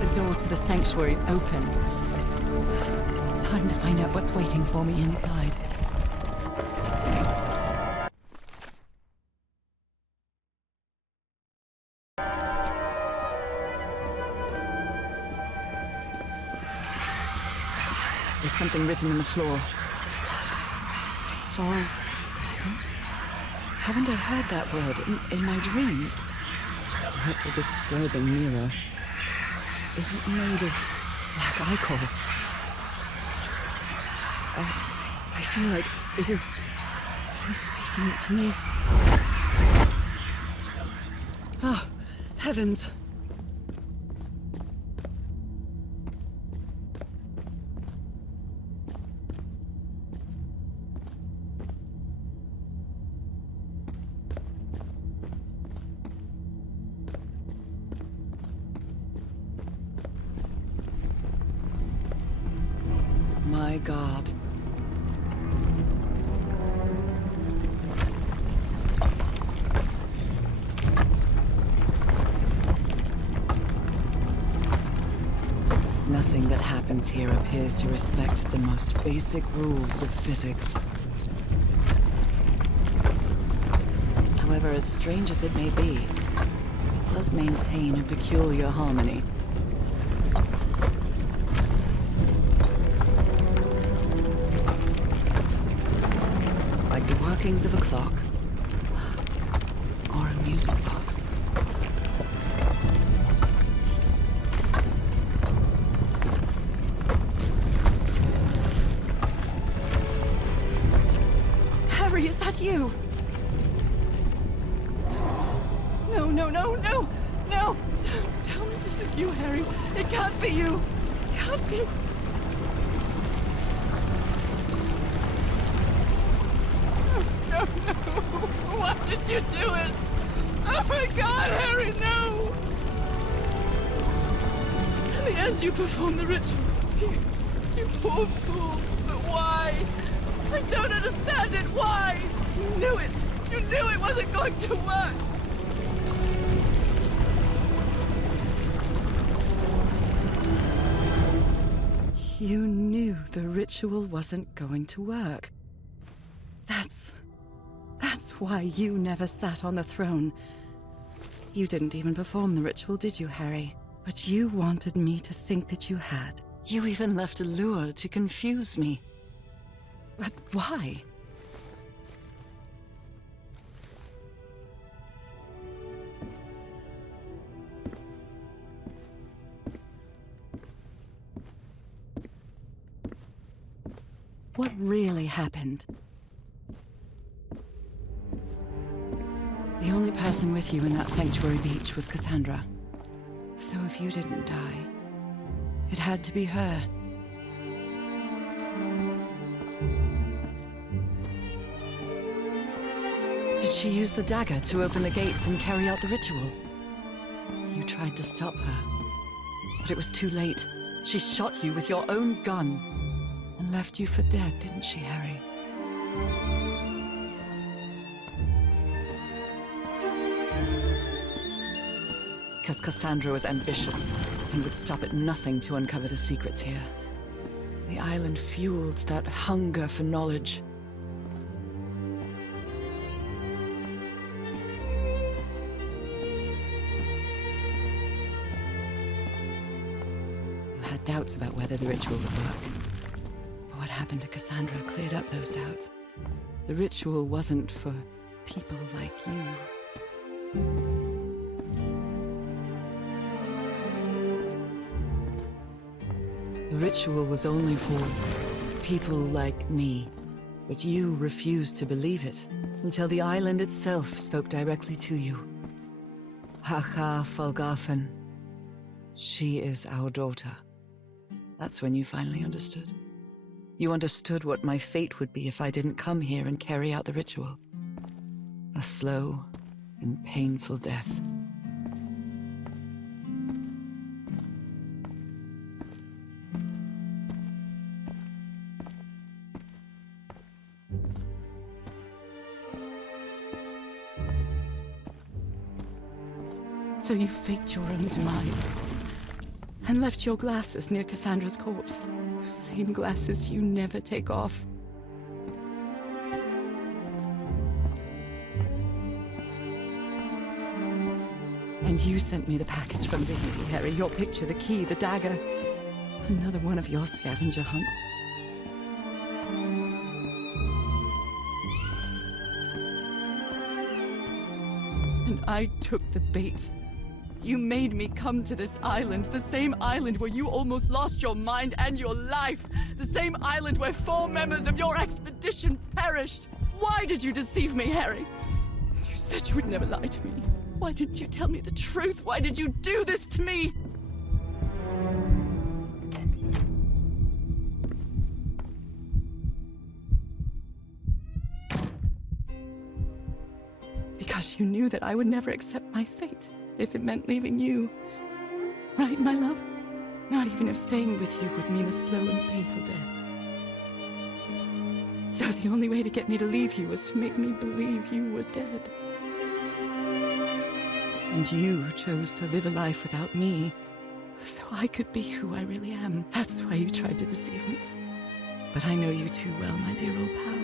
The door to the sanctuary's open. It's time to find out what's waiting for me inside. There's something written on the floor. With blood. Fall. Haven't I heard that word in my dreams? What a disturbing mirror. Is it made of black ichor? I feel like it is speaking to me. Oh, heavens! My God. Nothing that happens here appears to respect the most basic rules of physics. However, as strange as it may be, it does maintain a peculiar harmony. Like the workings of a clock, or a music box. Harry, is that you? No, no, no, no, no! Tell me this isn't you, Harry. It can't be you. It can't be. you do it? Oh my God, Harry, no! In the end, you performed the ritual. You poor fool. But why? I don't understand it. Why? You knew it. You knew it wasn't going to work. You knew the ritual wasn't going to work. That's why you never sat on the throne. You didn't even perform the ritual, did you, Harry? But you wanted me to think that you had. You even left a lure to confuse me. But why? What really happened? The only person with you in that sanctuary beach was Cassandra. So if you didn't die, it had to be her. Did she use the dagger to open the gates and carry out the ritual? You tried to stop her, but it was too late. She shot you with your own gun and left you for dead, didn't she, Harry? Because Cassandra was ambitious and would stop at nothing to uncover the secrets here. The island fueled that hunger for knowledge. You had doubts about whether the ritual would work. But what happened to Cassandra cleared up those doubts. The ritual wasn't for people like you. The ritual was only for people like me, but you refused to believe it until the island itself spoke directly to you. Hacha Falgafen. She is our daughter. That's when you finally understood. You understood what my fate would be if I didn't come here and carry out the ritual. A slow and painful death. So you faked your own demise and left your glasses near Cassandra's corpse. Those same glasses you never take off. And you sent me the package from Tahiti, Harry. Your picture, the key, the dagger. Another one of your scavenger hunts. And I took the bait. You made me come to this island, the same island where you almost lost your mind and your life, the same island where 4 members of your expedition perished. Why did you deceive me, Harry? You said you would never lie to me. Why didn't you tell me the truth? Why did you do this to me? Because you knew that I would never accept my fate if it meant leaving you. Right, my love? Not even if staying with you would mean a slow and painful death. So the only way to get me to leave you was to make me believe you were dead. And you chose to live a life without me, so I could be who I really am. That's why you tried to deceive me. But I know you too well, my dear old pal.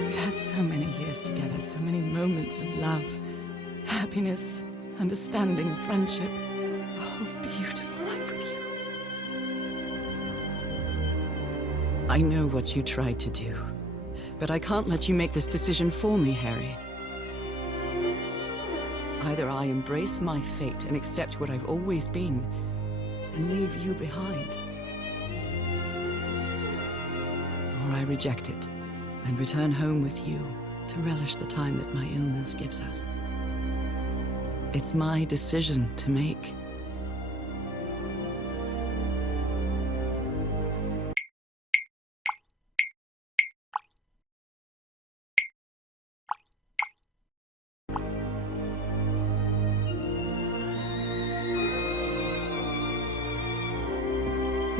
We've had so many years together, so many moments of love, happiness, understanding, friendship. A whole beautiful life with you. I know what you tried to do, but I can't let you make this decision for me, Harry. Either I embrace my fate and accept what I've always been, and leave you behind, or I reject it and return home with you to relish the time that my illness gives us. It's my decision to make.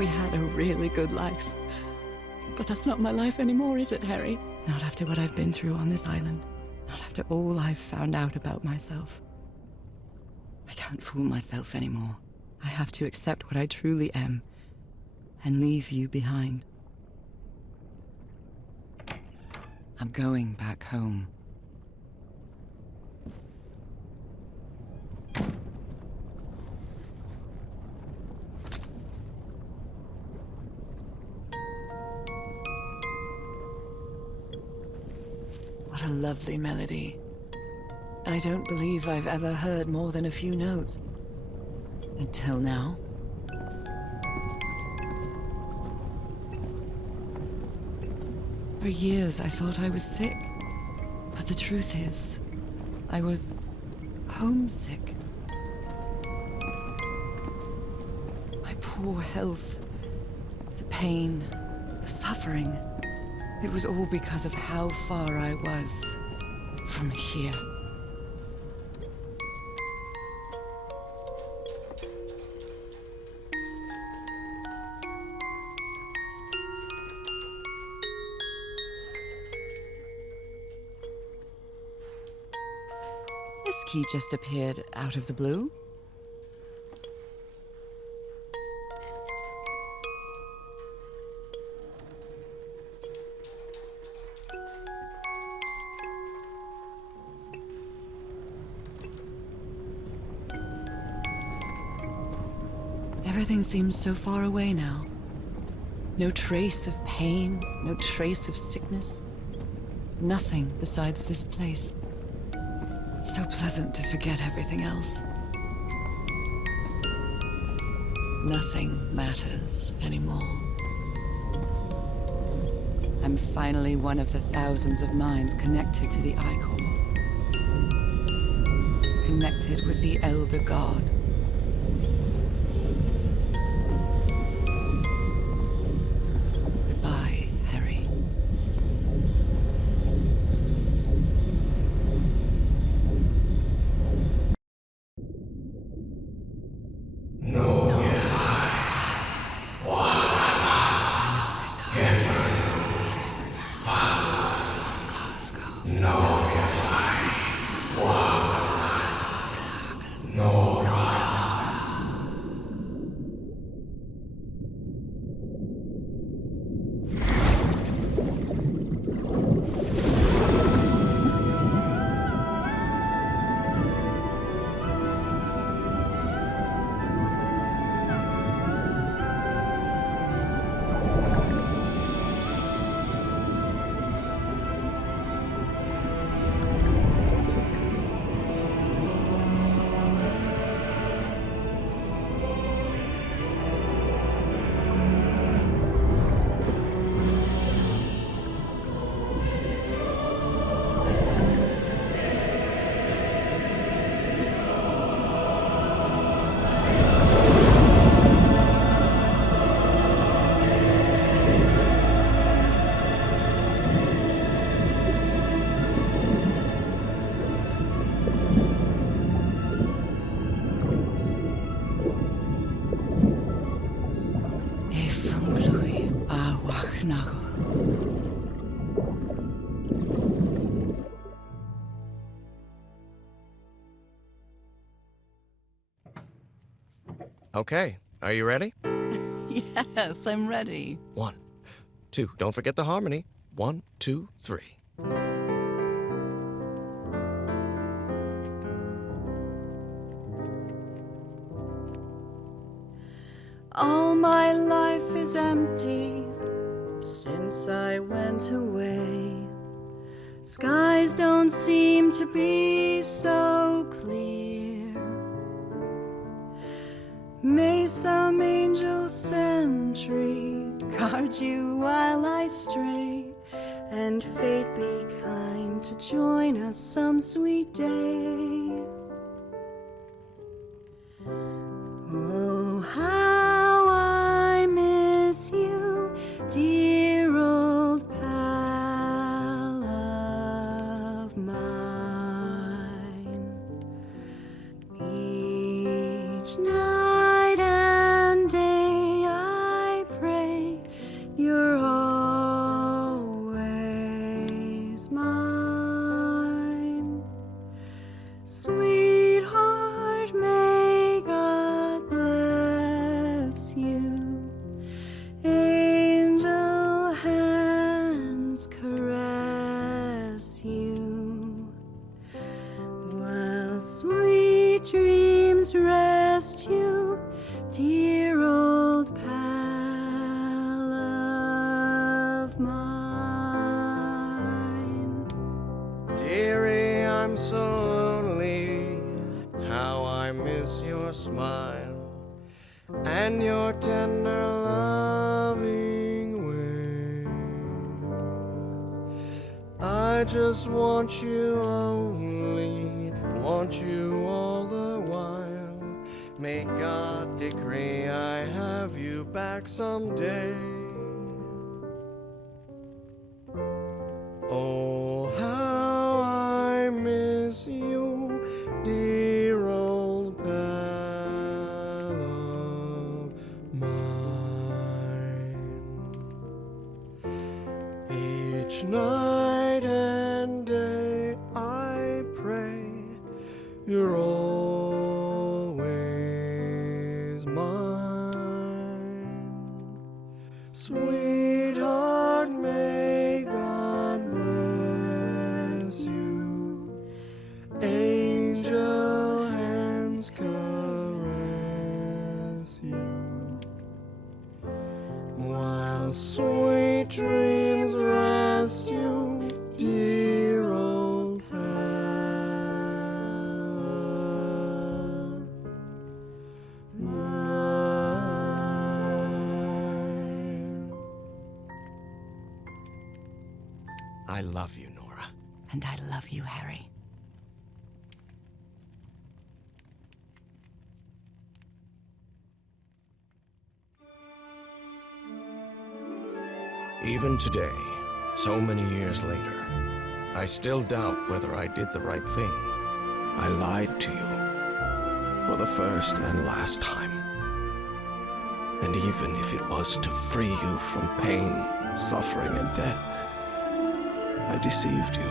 we had a really good life. But that's not my life anymore, is it, Harry? Not after what I've been through on this island. Not after all I've found out about myself. I can't fool myself anymore. I have to accept what I truly am and leave you behind. I'm going back home. What a lovely melody. I don't believe I've ever heard more than a few notes. Until now. For years I thought I was sick. But the truth is, I was homesick. My poor health, the pain, the suffering. It was all because of how far I was from here. This key just appeared out of the blue. Everything seems so far away now. No trace of pain, no trace of sickness. Nothing besides this place. It's so pleasant to forget everything else. Nothing matters anymore. I'm finally one of the thousands of minds connected to the Ichor. Connected with the Elder God. Goodbye, Harry. Okay, are you ready? Yes, I'm ready. 1, 2, don't forget the harmony. 1, 2, 3. All my life is empty since I went away. Skies don't seem to be so clear. May some angel sentry guard you while I stray, and fate be kind to join us some sweet day. Oh, how I miss you, dear old pal of mine. Each night and day I I'm so lonely, how I miss your smile and your tender loving way. I just want you only, want you all the while. May God decree I have you back someday. Oh, how I miss you, dear old pal of mine. Each night and day I pray you're always mine. Sweetheart, may God bless you. Angel hands caress you, while sweet dreams rest you, dear old pal of mine. I love you, Nora. And I love you, Harry. Even today, so many years later, I still doubt whether I did the right thing. I lied to you for the first and last time. And even if it was to free you from pain, suffering, and death, I deceived you.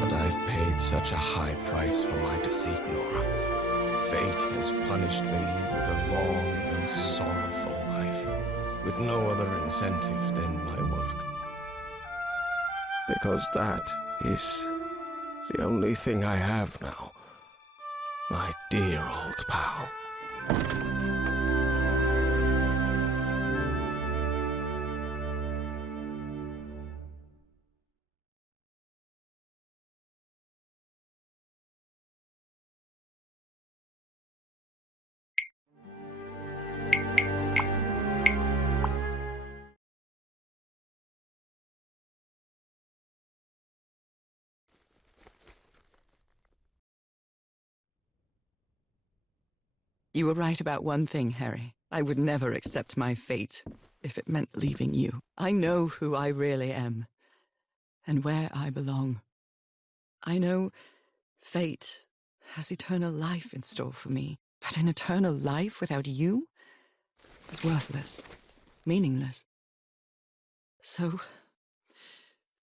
But I've paid such a high price for my deceit, Nora. Fate has punished me with a long and sorrowful life, with no other incentive than my work. Because that is the only thing I have now, my dear old pal. You were right about one thing, Harry. I would never accept my fate if it meant leaving you. I know who I really am and where I belong. I know fate has eternal life in store for me, but an eternal life without you is worthless, meaningless. So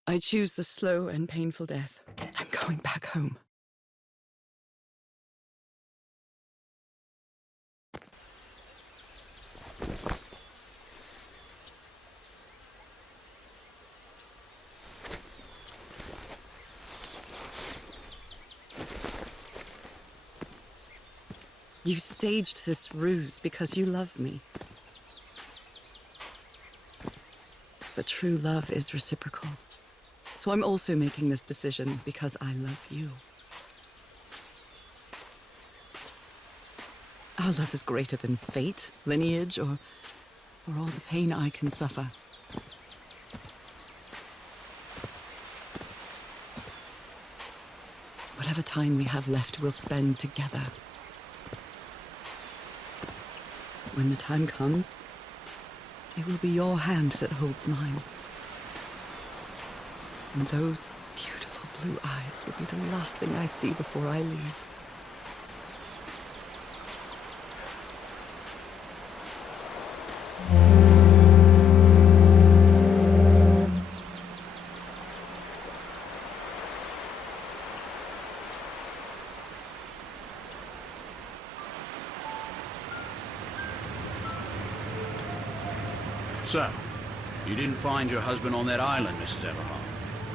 I choose the slow and painful death. I'm going back home. You staged this ruse because you love me. But true love is reciprocal. So I'm also making this decision because I love you. Our love is greater than fate, lineage, or all the pain I can suffer. Whatever time we have left, we'll spend together. When the time comes, it will be your hand that holds mine. And those beautiful blue eyes will be the last thing I see before I leave. So, you didn't find your husband on that island, Mrs. Everhart?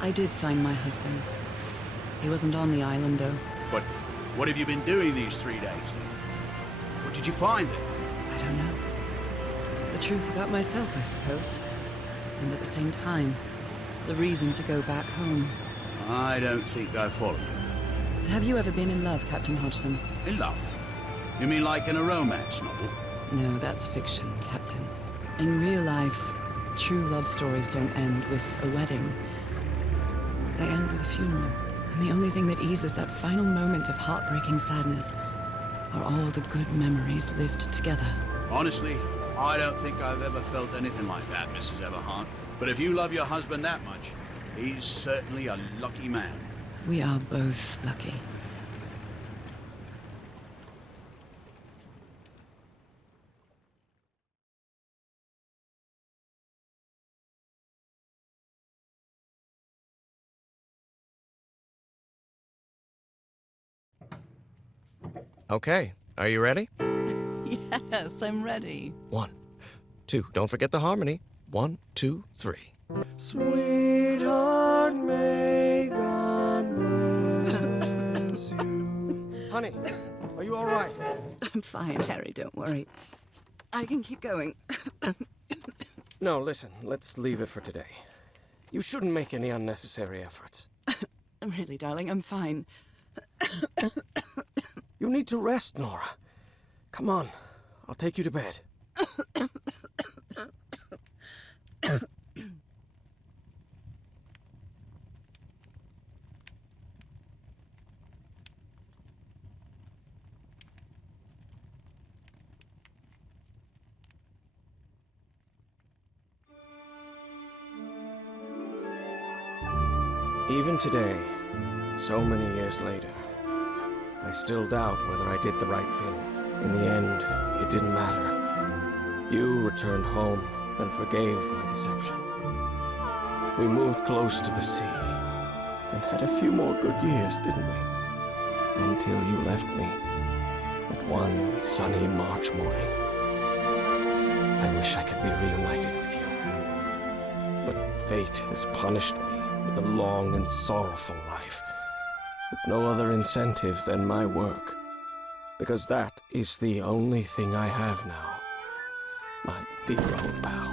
I did find my husband. He wasn't on the island, though. But what have you been doing these 3 days, then? What did you find there? I don't know. The truth about myself, I suppose. And at the same time, the reason to go back home. I don't think I follow you. Have you ever been in love, Captain Hodgson? In love? You mean like in a romance novel? No, that's fiction, Captain. In real life, true love stories don't end with a wedding. They end with a funeral. And the only thing that eases that final moment of heartbreaking sadness are all the good memories lived together. Honestly, I don't think I've ever felt anything like that, Mrs. Everhart. But if you love your husband that much, he's certainly a lucky man. We are both lucky. Okay, are you ready? Yes, I'm ready. 1, 2, don't forget the harmony. 1, 2, 3. Sweetheart, may God bless you. Honey, are you all right? I'm fine, Harry, don't worry. I can keep going. No, listen, let's leave it for today. You shouldn't make any unnecessary efforts. Really, darling, I'm fine. You need to rest, Nora. Come on, I'll take you to bed. Even today, so many years later, I still doubt whether I did the right thing. In the end, it didn't matter. You returned home and forgave my deception. We moved close to the sea and had a few more good years, didn't we? Until you left me at one sunny March morning. I wish I could be reunited with you. But fate has punished me with a long and sorrowful life, with no other incentive than my work, because that is the only thing I have now, my dear old pal.